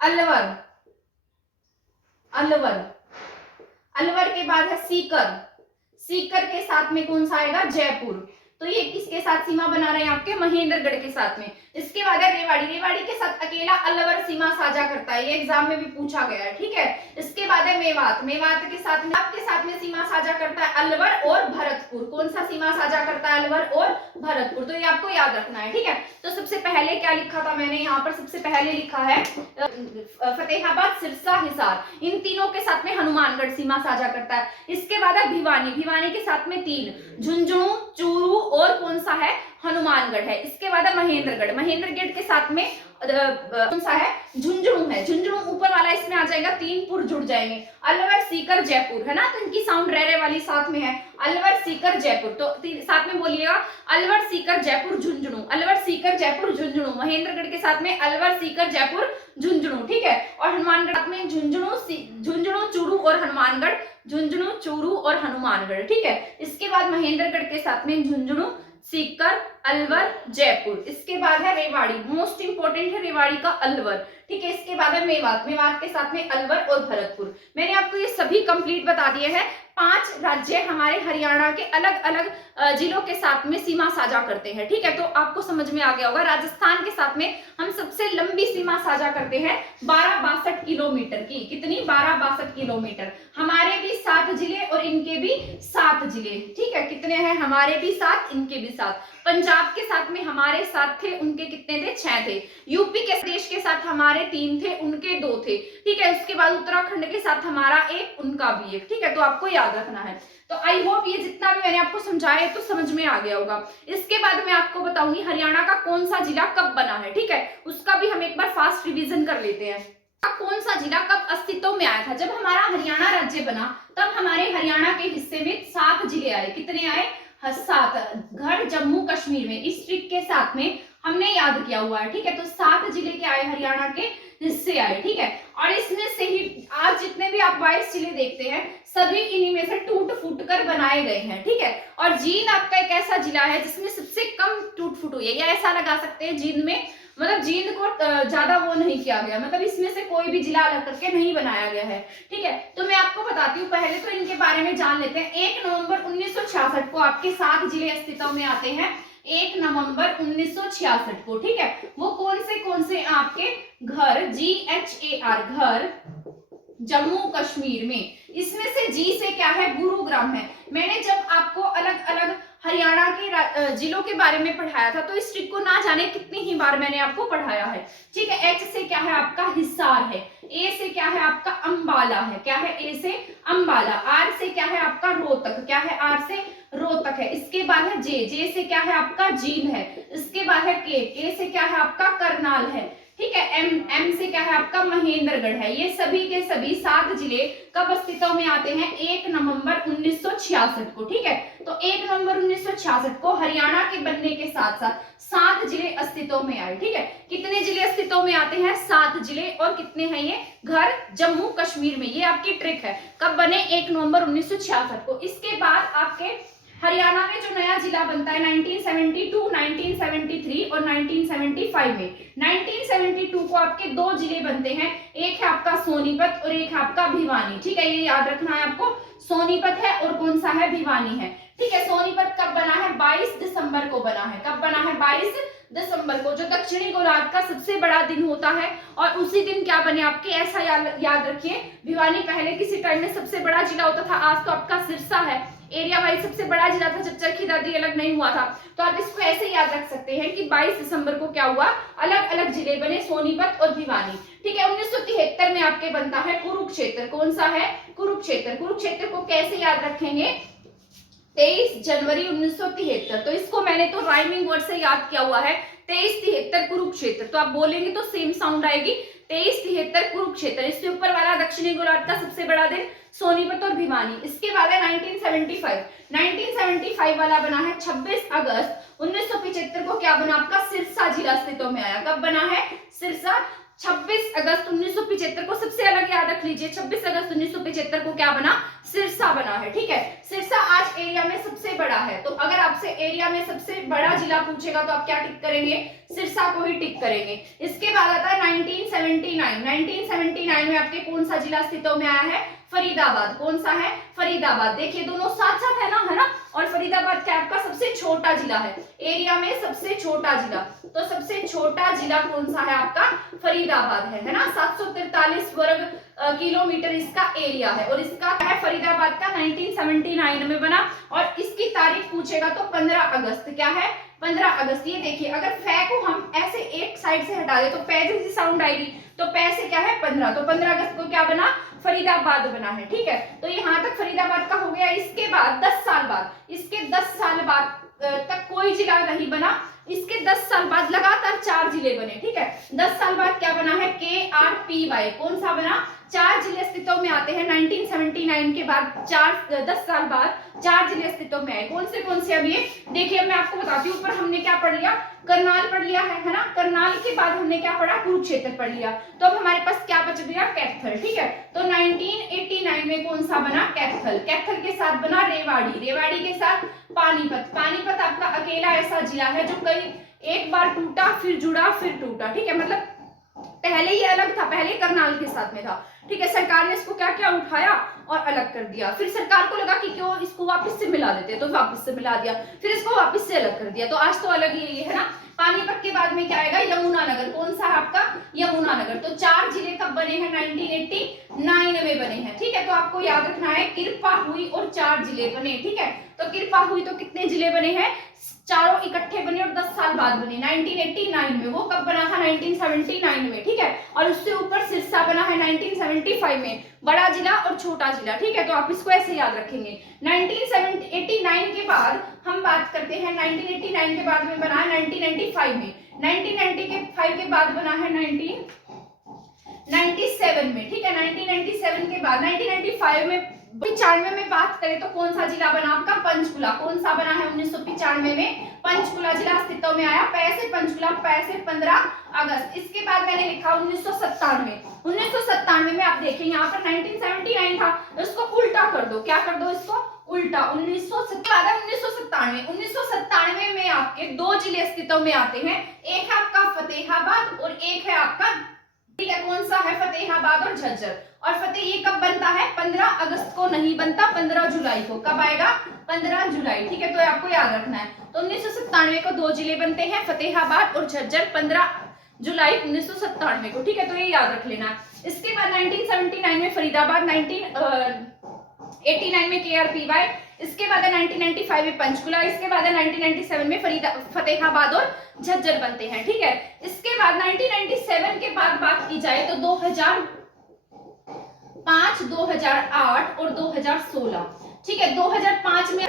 अलवर, अलवर, अलवर के बाद है सीकर, सीकर के साथ में कौन सा आएगा, जयपुर। तो ये किसके साथ सीमा बना रहे हैं, आपके महेंद्रगढ़ के साथ में। इसके बाद है रेवाड़ी, रेवाड़ी के साथ अकेला अलवर सीमा साझा करता है, ये एग्जाम में भी पूछा गया है, ठीक है। इसके बाद है मेवात, मेवात के साथ में आपके साथ में सीमा साझा करता है अलवर और भरतपुर। कौन सा सीमा साझा करता है, अलवर और भरतपुर। तो ये आपको याद रखना है, ठीक है। तो सबसे पहले क्या लिखा था मैंने यहाँ पर, सबसे पहले लिखा है फतेहाबाद, सिरसा, हिसार, इन तीनों के साथ में हनुमानगढ़ सीमा साझा करता है। इसके बाद है भिवानी, भिवानी के साथ में 3, झुंझुनू, चूरू और कौन सा है, हनुमानगढ़ है। इसके बाद है महेंद्रगढ़, महेंद्रगढ़ के साथ में कौन सा है, झुंझुनू है, झुंझुनू ऊपर वाला इसमें आ जाएगा, 3 पुर जुड़ जाएंगे, अलवर, सीकर, जयपुर, है ना। तो इनकी साउंड रह वाली साथ में है, अलवर, सीकर, जयपुर। तो साथ में बोलिएगा, अलवर, सीकर, जयपुर, झुंझुनू, अलवर, सीकर, जयपुर, झुंझुनू। महेंद्रगढ़ के साथ में अलवर, सीकर, जयपुर, झुंझुनू, ठीक है। और हनुमानगढ़ में झुंझुनू, झुंझुनू, चूरू और हनुमानगढ़, झुंझुनू, चूरू और हनुमानगढ़, ठीक है। इसके बाद महेंद्रगढ़ के साथ में झुंझुनू, सीकर, अलवर, जयपुर। इसके बाद है रेवाड़ी, मोस्ट इंपोर्टेंट है रेवाड़ी का अलवर, ठीक है। इसके बाद है मेवात, मेवात के साथ में अलवर और भरतपुर। मैंने आपको ये सभी कंप्लीट बता दिए हैं। 5 राज्य हमारे हरियाणा के अलग अलग जिलों के साथ में सीमा साझा करते हैं, ठीक है। तो आपको समझ में आ गया होगा। राजस्थान के साथ में हम सबसे लंबी सीमा साझा करते हैं 1262 किलोमीटर की। कितनी, 1262 किलोमीटर। हमारे भी 7 जिले और इनके भी 7 जिले, ठीक है। कितने हैं, हमारे भी 7, इनके भी 7। पंजाब के साथ में हमारे 7 थे, उनके कितने थे, 6 थे। यूपी के देश के साथ हमारे 3 थे, उनके 2 थे, ठीक है। उसके बाद उत्तराखंड के साथ हमारा 1, उनका भी 1, ठीक है। तो आपको याद रखना है। तो आई होप ये जितना भी मैंने आपको समझाया तो समझ में आ गया होगा। इसके बाद मैं आपको बताऊंगी हरियाणा का कौन सा जिला कब बना है, ठीक है। उसका भी हम एक बार फास्ट रिवीजन कर लेते हैं। कौन सा जिला कब अस्तित्व में आया था, जब हमारा हरियाणा राज्य बना तब हमारे हरियाणा के हिस्से में 7 जिले आए। कितने आए, 7। घर जम्मू कश्मीर में, इस ट्रिक के साथ में हमने याद किया हुआ है, ठीक है। तो 7 जिले के आए, हरियाणा के हिस्से आए, ठीक है। और इसमें से ही आज जितने भी आप 22 जिले देखते हैं सभी इन्हीं में से टूट फूट कर बनाए गए हैं, ठीक है। और जींद आपका एक ऐसा जिला है जिसमें सबसे कम टूट फूट हुई है, या ऐसा लगा सकते हैं जींद में, मतलब जींद को ज्यादा वो नहीं किया गया, मतलब इसमें से कोई भी जिला अलग करके नहीं बनाया गया है, ठीक है। तो मैं आपको बताती हूँ, पहले तो इनके बारे में जान लेते हैं। 1 नवंबर 1966 को आपके 7 जिले अस्तित्व में आते हैं, 1 नवंबर 1966 को, ठीक है। वो कौन से आपके, घर, GHAR, घर जम्मू कश्मीर में। इसमें से जी से क्या है, गुरुग्राम है। मैंने जब आपको अलग अलग हरियाणा के जिलों के बारे में पढ़ाया था तो इस ट्रिक को ना जाने कितनी ही बार मैंने आपको पढ़ाया है, ठीक है। H से क्या है आपका, हिसार है। A से क्या है आपका, अंबाला है। क्या है, A से अंबाला। R से क्या है आपका, रोहतक। क्या है, R से रोहतक है। इसके बाद है J से क्या है आपका, जींद है। इसके बाद है K से क्या है आपका, करनाल है, ठीक है। M से क्या है आपका, महेंद्रगढ़ है। ये सभी के सभी 7 जिले कब अस्तित्व में आते हैं, 1 नवंबर 1966 को, ठीक है। तो 1 नवंबर 1966 को हरियाणा के बनने के साथ साथ 7 जिले अस्तित्व में आए, ठीक है। कितने जिले अस्तित्व में आते हैं, 7 जिले। और कितने हैं ये, घर जम्मू कश्मीर में। ये आपकी ट्रिक है, कब बने, 1 नवंबर 1966 को। इसके बाद आपके हरियाणा में जो नया जिला बनता है 1972, 1973 और 1975 में। 1972 को आपके 2 जिले बनते हैं, एक है आपका सोनीपत और एक है आपका भिवानी, ठीक है। ये याद रखना है आपको, सोनीपत है और कौन सा है, भिवानी है, ठीक है। सोनीपत कब बना है, 22 दिसंबर को बना है। कब बना है, 22 दिसंबर को, जो दक्षिणी गोलार्ध का सबसे बड़ा दिन होता है। और उसी दिन क्या बने आपके, ऐसा याद रखिए, भिवानी पहले किसी टाइम में सबसे बड़ा जिला होता था, आज तो आपका सिरसा है। एरिया वाइज सबसे बड़ा जिला था जब चरखी दादरी अलग नहीं हुआ था। तो आप इसको ऐसे याद रख सकते हैं कि 22 दिसंबर को क्या हुआ, अलग अलग जिले बने, सोनीपत और भिवानी, ठीक है। 1973 में आपके बनता है कुरुक्षेत्र। कौन सा है, कुरुक्षेत्र। कुरुक्षेत्र को कैसे याद रखेंगे, 23 जनवरी 1973। तो इसको मैंने तो राइमिंग वर्ड से याद किया हुआ है, 2373 कुरुक्षेत्र। तो आप बोलेंगे तो सेम साउंड आएगी, 2373 कुरुक्षेत्र। इसके ऊपर वाला दक्षिणी गोलार्ध का सबसे बड़ा दिन सोनीपत और भिवानी। इसके बाद है 1975 वाला बना है 26 अगस्त 1975 को। क्या बना आपका, सिरसा जिला अस्तित्व में आया। कब बना है, सिरसा 26 अगस्त 1975 को सबसे अलग याद रख लीजिए, 26 अगस्त 1975 को क्या बना, सिरसा बना है। ठीक है, सिरसा आज एरिया में सबसे बड़ा है, तो अगर आपसे एरिया में सबसे बड़ा जिला पूछेगा तो आप क्या टिक करेंगे, सिरसा को ही टिक करेंगे। इसके बाद आता है 1979। 1979 में आपके कौन सा जिला अस्तित्व में आया है, फरीदाबाद। कौन सा है, फरीदाबाद। देखिए दोनों साथ साथ है ना, और फरीदाबाद क्या आपका सबसे छोटा जिला है, एरिया में सबसे छोटा जिला। तो सबसे छोटा जिला कौन सा है आपका, फरीदाबाद है ना। 743 वर्ग किलोमीटर इसका एरिया है, और इसका है फरीदाबाद का 1979 में बना। और इसकी तारीख पूछेगा तो 15 अगस्त, क्या है, 15 अगस्त। ये देखिए अगर फै को हम ऐसे एक साइड से हटा दे तो पै जैसी साउंड आएगी, तो पै से क्या है 15, तो 15 अगस्त को क्या बना, फरीदाबाद बना है। ठीक है, तो यहाँ तक फरीदाबाद का हो गया। इसके बाद 10 साल बाद, इसके 10 साल बाद तक कोई जिला नहीं बना। इसके 10 साल बाद लगातार 4 जिले बने। ठीक है, 10 साल बाद क्या बना है, KRPY। कौन सा बना, 4 जिले अस्तित्व में आते हैं 1979 के बाद। 10 साल बाद 4 जिले अस्तित्व में आए। कौन से अब ये देखिए, मैं आपको बताती हूँ। ऊपर हमने क्या पढ़ लिया, करनाल पढ़ लिया है ना। करनाल के बाद हमने क्या पढ़ा, कुरुक्षेत्र पढ़ लिया। तो अब हमारे पास क्या बच गया, कैथल। ठीक है, तो 1989 में कौन सा बना, कैथल। कैथल के साथ बना रेवाड़ी, रेवाड़ी के साथ पानीपत। पानीपत आपका अकेला ऐसा जिला है जो कई एक बार टूटा, फिर जुड़ा, फिर टूटा। ठीक है, मतलब पहले ये अलग था, पहले करनाल के साथ में था। ठीक है, सरकार ने इसको क्या किया, उठाया और अलग कर दिया। फिर सरकार को लगा कि क्यों इसको वापस से मिला देते, तो वापस से मिला दिया, फिर इसको वापस से अलग कर दिया। तो आज तो अलग ही ये है ना। पानीपत के बाद में क्या आएगा, यमुनानगर। कौन सा है आपका, यमुनानगर। तो 4 जिले कब बने हैं, 1989 में बने हैं। ठीक है, तो आपको याद रखना है कृपा हुई और 4 जिले बने। ठीक है, तो कृपा हुई तो कितने जिले बने हैं, चारों इकट्ठे बने और 10 साल बाद बने 1989 में। वो कब बना था, 1979 में। ठीक है, और उससे ऊपर सिरसा बना है 1975 में, बड़ा जिला और छोटा जिला। ठीक है, तो आप इसको ऐसे याद रखेंगे। 1989 के बाद हम बात करते हैं, 1989 के बाद में बना है 1995 में। 1995 के बाद बना है 1997 में। ठीक है, 1997 के बाद 1995 में 95 में बात करें तो कौन सा जिला बना आपका, पंचकुला। कौन सा बना है 1995 में, पंचकुला जिला अस्तित्व में आया। पैसे पंचकुला, पैसे 15 अगस्त। इसके बाद मैंने लिखा 1997। 1997 में आप देखें यहाँ पर 1979 था, तो इसको उल्टा कर दो। क्या कर दो, इसको उल्टा। 1997 1997 में आपके 2 जिले अस्तित्व में आते हैं। एक है आपका फतेहाबाद और एक है आपका, ठीक है, कौन सा है, फतेहाबाद और झज्जर। और फतेह ये कब बनता है, 15 अगस्त को नहीं बनता, 15 जुलाई को। कब आएगा, 15 जुलाई। ठीक है, तो आपको याद रखना है। तो 1997 को 2 जिले बनते हैं, फतेहाबाद और झज्जर, 15 जुलाई 1997 को। ठीक है, तो ये याद रख लेना। इसके बाद 1979 में फरीदाबाद, 1989 में KRPY, इसके बाद 1995 में पंचकुला, इसके बाद 1997 में फतेहाबाद और झज्जर बनते हैं। ठीक है, इसके बाद 1997 के बाद बात की जाए तो 2005, 2008 और 2016। ठीक है, 2005 में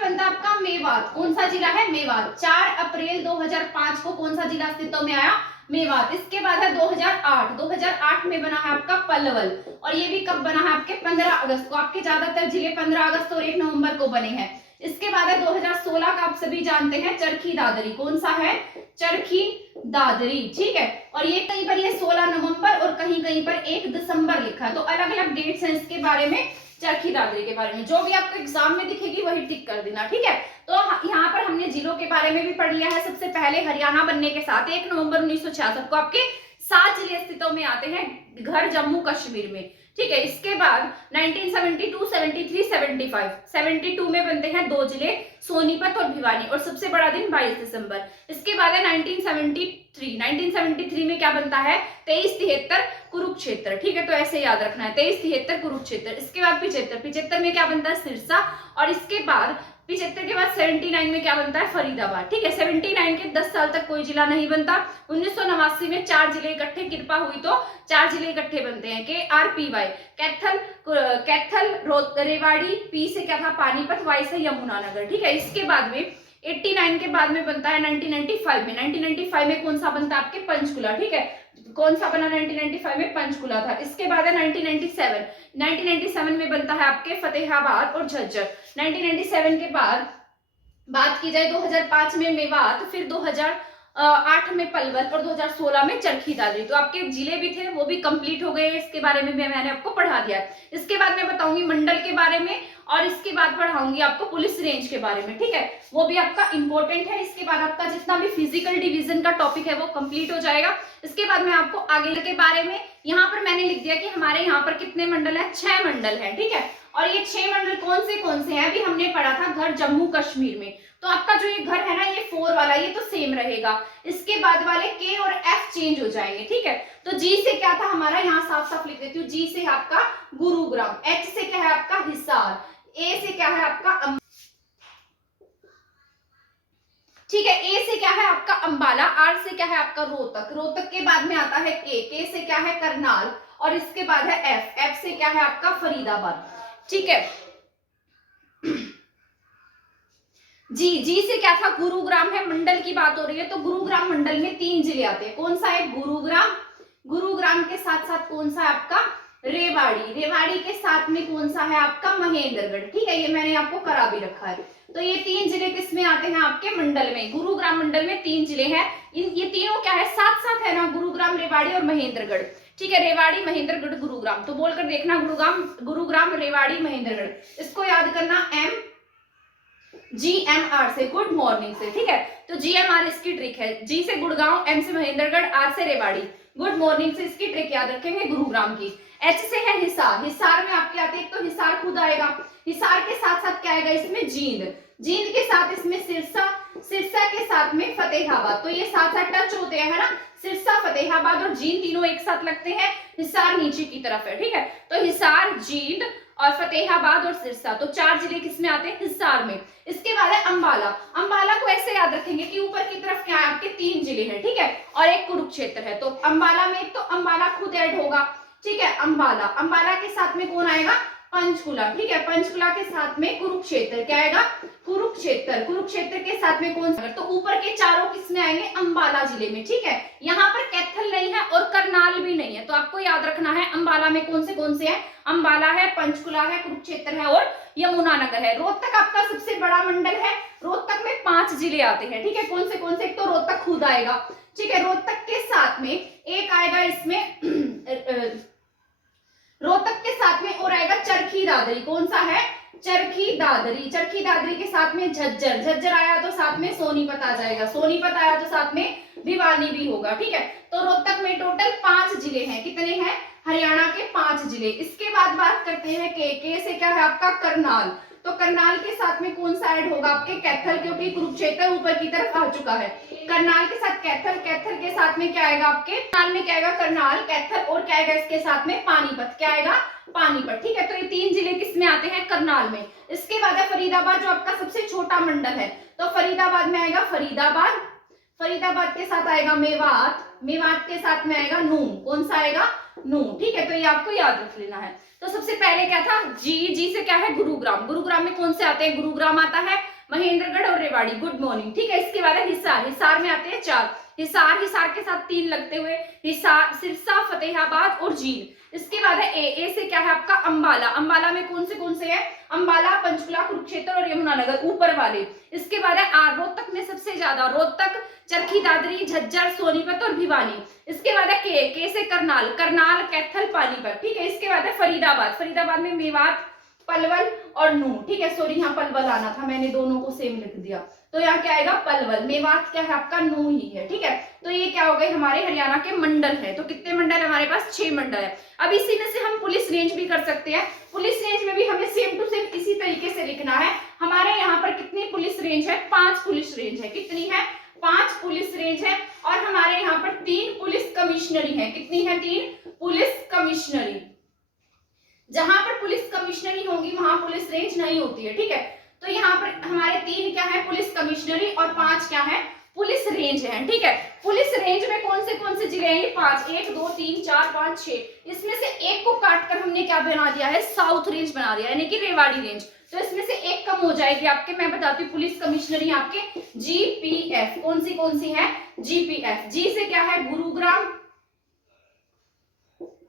बनता आपका मेवात। कौन सा जिला है, मेवात। 4 अप्रैल 2005 को कौन सा जिला अस्तित्व में आया, मेवात। इसके बाद है 2008 में बना है आपका पलवल, और ये भी कब बना है आपके 15 अगस्त को। आपके ज्यादातर जिले 15 अगस्त और 1 नवंबर को बने हैं। इसके बाद है 2016 का, आप सभी जानते हैं, चरखी दादरी। कौन सा है, चरखी दादरी। ठीक है, और ये कहीं पर ये 16 नवंबर और कहीं कहीं पर 1 दिसंबर लिखा है। तो अलग अलग डेट्स हैं इसके बारे में, चरखी दादरी के बारे में। जो भी आपको एग्जाम में दिखेगी वही टिक कर देना। ठीक है, तो यहाँ पर हमने जिलों के बारे में भी पढ़ लिया है। सबसे पहले हरियाणा बनने के साथ 1 नवंबर 1966 को आपके 7 जिले अस्तित्व में आते हैं, घर जम्मू कश्मीर में। ठीक है, इसके बाद 1972, 73, 75, 72 में बनते हैं 2 जिले, सोनीपत और भिवानी, और सबसे बड़ा दिन 22 दिसंबर। इसके बाद है 1973 में क्या बनता है, 2373 कुरुक्षेत्र। ठीक है, तो ऐसे याद रखना है, 2373 कुरुक्षेत्र। इसके बाद 75 में क्या बनता है, सिरसा, और इसके बाद 75 के बाद 79 में क्या बनता है, फरीदाबाद। ठीक है, 79 के 10 साल तक कोई जिला नहीं बनता। 1989 में 4 जिले इकट्ठे, कृपा हुई तो 4 जिले इकट्ठे बनते हैं, KRPY, कैथल, रेवाड़ी, P से क्या था, पानीपत, Y से यमुनानगर। ठीक है, इसके बाद में 89 के बाद में बनता है 1995 में। 1995 में कौन सा बनता है आपके, पंचकुला। ठीक है, कौन सा बना 1995 में, पंचकुला था। इसके बाद है 1997 में बनता है आपके फतेहाबाद और झज्जर। 1997 के बाद बात की जाए 2005 में मेवात, फिर 2008 में पलवल और 2016 में चरखी दादरी। तो आपके जिले भी थे वो भी कंप्लीट हो गए, इसके बारे में भी मैंने आपको पढ़ा दिया है। इसके बाद मैं बताऊंगी मंडल के बारे में और इसके बाद पढ़ाऊंगी आपको पुलिस रेंज के बारे में, ठीक है, वो भी आपका इंपॉर्टेंट है। इसके बाद आपका जितना भी फिजिकल डिवीजन का टॉपिक है वो कंप्लीट हो जाएगा। इसके बाद मैं आपको आगे के बारे में, यहाँ पर मैंने लिख दिया कि हमारे यहाँ पर कितने मंडल है, 6 मंडल है, ठीक है। और ये 6 मंडल कौन से हैं, अभी हमने पढ़ा था घर जम्मू कश्मीर में। तो आपका जो ये घर है ना, ये 4 वाला, ये तो सेम रहेगा। इसके बाद वाले के और एफ चेंज हो जाएंगे, ठीक है। तो जी से क्या था हमारा, यहाँ साफ साफ लिख देती हूँ, जी से है आपका गुरुग्राम, एच से क्या है आपका हिसार, ए से क्या है आपका ठीक है, ए से क्या है आपका अंबाला, आर से क्या है आपका रोहतक, रोहतक के बाद में आता है के से क्या है करनाल, और इसके बाद है एफ, एफ से क्या है आपका फरीदाबाद, ठीक है। जी से क्या था, गुरुग्राम है। मंडल की बात हो रही है तो गुरुग्राम मंडल में 3 जिले आते हैं। कौन सा है, गुरुग्राम, गुरुग्राम के साथ साथ कौन सा है आपका रेवाड़ी, रेवाड़ी के साथ में कौन सा है आपका महेंद्रगढ़, ठीक है, ये मैंने आपको करा भी रखा है। तो ये 3 जिले किसमें आते हैं आपके मंडल में, गुरुग्राम मंडल में 3 जिले हैं। ये तीनों क्या है, साथ साथ है ना, गुरुग्राम, रेवाड़ी और महेंद्रगढ़, ठीक है। रेवाड़ी, महेंद्रगढ़, गुरुग्राम, तो बोलकर देखना, गुरुग्राम, रेवाड़ी, महेंद्रगढ़, इसको याद करना GMR से, गुड मॉर्निंग से, ठीक है। तो GMR इसकी ट्रिक है, जी से गुड़गांव, M से महेंद्रगढ़, R से रेवाड़ी, गुड मॉर्निंग से इसकी ट्रिक याद रखेंगे गुरुग्राम की। H से है हिसार, हिसार में आपके आते हैं तो हिसार खुद आएगा, हिसार के साथ साथ क्या आएगा इसमें जींद, जींद के साथ इसमें सिरसा, सिरसा के साथ में फतेहाबाद। तो ये साथ साथ टच होते हैं, है ना, सिरसा, फतेहाबाद और जींद तीनों एक साथ लगते हैं। हिसार नीचे की तरफ है, ठीक है। तो हिसार, जींद और फतेहाबाद और सिरसा, तो 4 जिले किसमें आते हैं, हिसार में। इसके बाद है अंबाला, अंबाला को ऐसे याद रखेंगे कि ऊपर की तरफ क्या है आपके 3 जिले हैं, ठीक है, और एक कुरुक्षेत्र है। तो अंबाला में तो अंबाला खुद ऐड होगा, ठीक है। अंबाला, अंबाला के साथ में कौन आएगा, पंचकुला, ठीक है, पंचकुला के साथ में कुरुक्षेत्र, क्या आएगा, कुरुक्षेत्र, कुरुक्षेत्र के साथ में कौन सा, तो ऊपर के चारों किसमें आएंगे, अंबाला जिले में, ठीक है। यहाँ पर कैथल नहीं है और करनाल भी नहीं है, तो आपको याद रखना है अंबाला में कौन से हैं, अंबाला है, पंचकुला है, कुरुक्षेत्र है और यमुनानगर है। रोहतक आपका सबसे बड़ा मंडल है, रोहतक में 5 जिले आते हैं, ठीक है। कौन से, एक तो रोहतक खुद आएगा, ठीक है। रोहतक के साथ में एक आएगा इसमें रोहतक के साथ में और आएगा चरखी दादरी, कौन सा है, चरखी दादरी, चरखी दादरी के साथ में झज्जर, झज्जर आया तो साथ में सोनीपत आ जाएगा, सोनीपत आया तो साथ में भिवानी भी होगा, ठीक है। तो रोहतक में टोटल 5 जिले हैं, कितने हैं, हरियाणा के 5 जिले। इसके बाद बात करते हैं के से क्या है आपका करनाल, तो करनाल के साथ में कौन सा ऐड होगा आपके कैथल, क्योंकि कुरुक्षेत्र ऊपर की तरफ आ चुका है। करनाल के साथ कैथल, कैथल के साथ में क्या आएगा आपके, करनाल में क्या आएगा, करनाल, कैथल और क्या आएगा इसके साथ में पानीपत, क्या आएगा, पानीपत, ठीक है। तो ये 3 जिले किसमें आते हैं, करनाल में। इसके बाद है फरीदाबाद, जो आपका सबसे छोटा मंडल है, तो फरीदाबाद में आएगा फरीदाबाद, फरीदाबाद के साथ आएगा मेवात, मेवात के साथ में आएगा नून, कौन सा आएगा, नून, ठीक है। तो ये आपको याद रख लेना है। तो सबसे पहले क्या था, जी से क्या है गुरुग्राम, गुरुग्राम में कौन से आते हैं, गुरुग्राम आता है, महेंद्रगढ़ और रेवाड़ी, गुड मॉर्निंग, ठीक है। इसके बाद है हिसार, हिसार में आते हैं 4, हिसार, हिसार के साथ 3 लगते हुए, हिसार, सिरसा, फतेहाबाद और जींद। इसके बाद है ए से क्या है आपका अंबाला, अंबाला में कौन से है, अंबाला, पंचकुला, कुरुक्षेत्र और यमुनानगर ऊपर वाले। इसके बाद है आर, रोहतक में सबसे ज्यादा, रोहतक, चरखी दादरी, झज्जर, सोनीपत और भिवानी। इसके बाद है के से करनाल, करनाल, कैथल, पानीपत, ठीक है। इसके बाद है फरीदाबाद, फरीदाबाद में मेवात, पलवल और नून, ठीक है। सॉरी यहाँ पलवल आना था, मैंने दोनों को सेम लिख दिया, तो यहाँ क्या आएगा पलवल, मेवात क्या है आपका नू ही है, ठीक है। तो ये क्या हो गए हमारे हरियाणा के मंडल है। तो कितने मंडल हमारे पास, 6 मंडल है। अब इसी में से हम पुलिस रेंज भी कर सकते हैं, पुलिस रेंज में भी हमें सेम टू सेम इसी तरीके से लिखना है। हमारे यहाँ पर कितनी पुलिस रेंज है, 5 पुलिस रेंज है, कितनी है, 5 पुलिस रेंज है। और हमारे यहाँ पर 3 पुलिस कमिश्नरी है, कितनी है, 3 पुलिस कमिश्नरी। जहां पर पुलिस कमिश्नरी होंगी वहां पुलिस रेंज नहीं होती है, ठीक है। तो यहाँ पर हमारे 3 क्या है पुलिस कमिश्नरी और 5 क्या है पुलिस रेंज है, ठीक है। पुलिस रेंज में कौन से जिले हैं, 5, 1 2 3 4 5 6। इसमें से एक को काटकर हमने क्या बना दिया है, साउथ रेंज बना दिया, यानी कि रेवाड़ी रेंज। तो इसमें से एक कम हो जाएगी आपके, मैं बताती हूँ पुलिस कमिश्नरी आपके GPF, कौन सी है, GPF। जी से क्या है गुरुग्राम,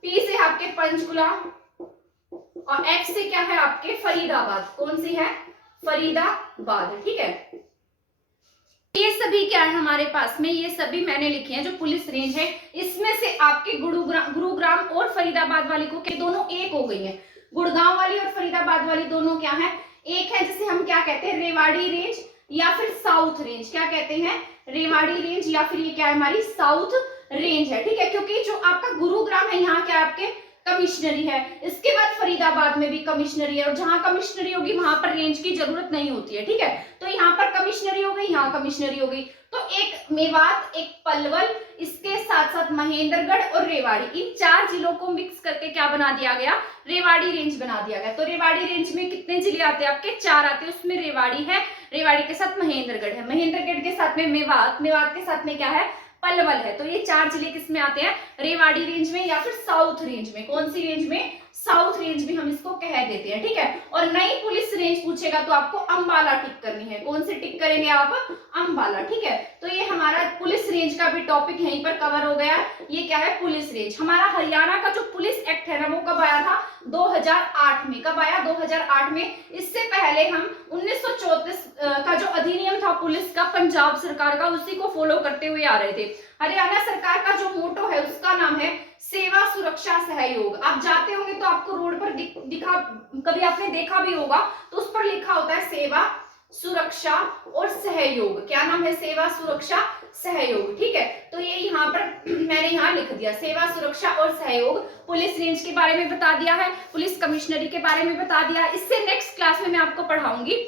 P से आपके पंचकुला और F से क्या है आपके फरीदाबाद, कौन सी है, फरीदाबाद, ठीक है। ये सभी क्या है हमारे पास में, ये सभी मैंने लिखे हैं जो पुलिस रेंज है। इसमें से आपके गुरुग्राम और फरीदाबाद वाली को के दोनों एक हो गई है। गुड़गांव वाली और फरीदाबाद वाली दोनों क्या है, एक है, जिसे हम क्या कहते हैं, रेवाड़ी रेंज या फिर साउथ रेंज। क्या कहते हैं, रेवाड़ी रेंज या फिर ये क्या है, हमारी साउथ रेंज है। ठीक है, क्योंकि जो आपका गुरुग्राम है यहाँ क्या है, आपके कमिश्नरी है। इसके बाद फरीदाबाद में भी कमिश्नरी है, और जहां कमिश्नरी होगी वहां पर रेंज की जरूरत नहीं होती है। ठीक है, तो यहाँ पर कमिश्नरी हो गई, यहाँ कमिश्नरी हो गई। तो एक मेवात, एक पलवल, इसके साथ साथ महेंद्रगढ़ और रेवाड़ी, इन 4 जिलों को मिक्स करके क्या बना दिया गया, रेवाड़ी रेंज बना दिया गया। तो रेवाड़ी रेंज में कितने जिले आते हैं, आपके 4 आते हैं। उसमें रेवाड़ी है, रेवाड़ी के साथ महेंद्रगढ़ है, महेंद्रगढ़ के साथ में मेवात, मेवात के साथ में क्या है, पलवल है। तो ये 4 जिले किसमें आते हैं, रेवाड़ी रेंज में या फिर साउथ रेंज में। कौन सी रेंज में, साउथ रेंज भी हम इसको कह देते हैं। ठीक है, और नई पुलिस रेंज पूछेगा तो आपको अंबाला टिक करनी है। कौन सी टिक करेंगे आप, अंबाला। ठीक है, तो ये हमारा पुलिस रेंज का भी टॉपिक यहीं पर कवर हो गया। ये क्या है, पुलिस रेंज। हमारा हरियाणा का जो पुलिस एक्ट है ना, वो कब आया था, 2008 में। कब आया, 2008 में। इससे पहले हम 1934 का जो अधिनियम था पुलिस का, पंजाब सरकार का, उसी को फॉलो करते हुए आ रहे थे। हरियाणा सरकार का जो मोटो है उसका नाम है सेवा सुरक्षा सहयोग। आप जाते होंगे तो आपको रोड पर दिखा, कभी आपने देखा भी होगा, तो उस पर लिखा होता है सेवा सुरक्षा और सहयोग। क्या नाम है, सेवा सुरक्षा सहयोग। ठीक है, तो ये यहाँ पर मैंने यहाँ लिख दिया, सेवा सुरक्षा और सहयोग। पुलिस रेंज के बारे में बता दिया है, पुलिस कमिश्नरी के बारे में बता दिया। इससे नेक्स्ट क्लास में मैं आपको पढ़ाऊंगी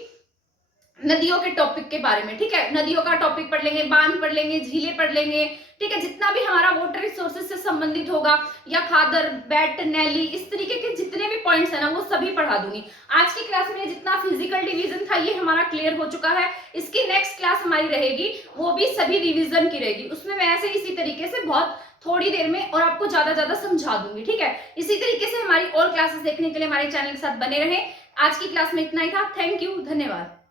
नदियों के टॉपिक के बारे में। ठीक है, नदियों का टॉपिक पढ़ लेंगे, बांध पढ़ लेंगे, झीलें पढ़ लेंगे। ठीक है, जितना भी हमारा वाटर रिसोर्सेज से संबंधित होगा, या खादर, बैट, नैली, इस तरीके के जितने भी पॉइंट्स है ना, वो सभी पढ़ा दूंगी। आज की क्लास में जितना फिजिकल डिवीजन था ये हमारा क्लियर हो चुका है। इसकी नेक्स्ट क्लास हमारी रहेगी, वो भी सभी रिविजन की रहेगी। उसमें मैं ऐसे इसी तरीके से बहुत थोड़ी देर में और आपको ज्यादा समझा दूंगी। ठीक है, इसी तरीके से हमारी और क्लासेस देखने के लिए हमारे चैनल के साथ बने रहे। आज की क्लास में इतना ही था। थैंक यू, धन्यवाद।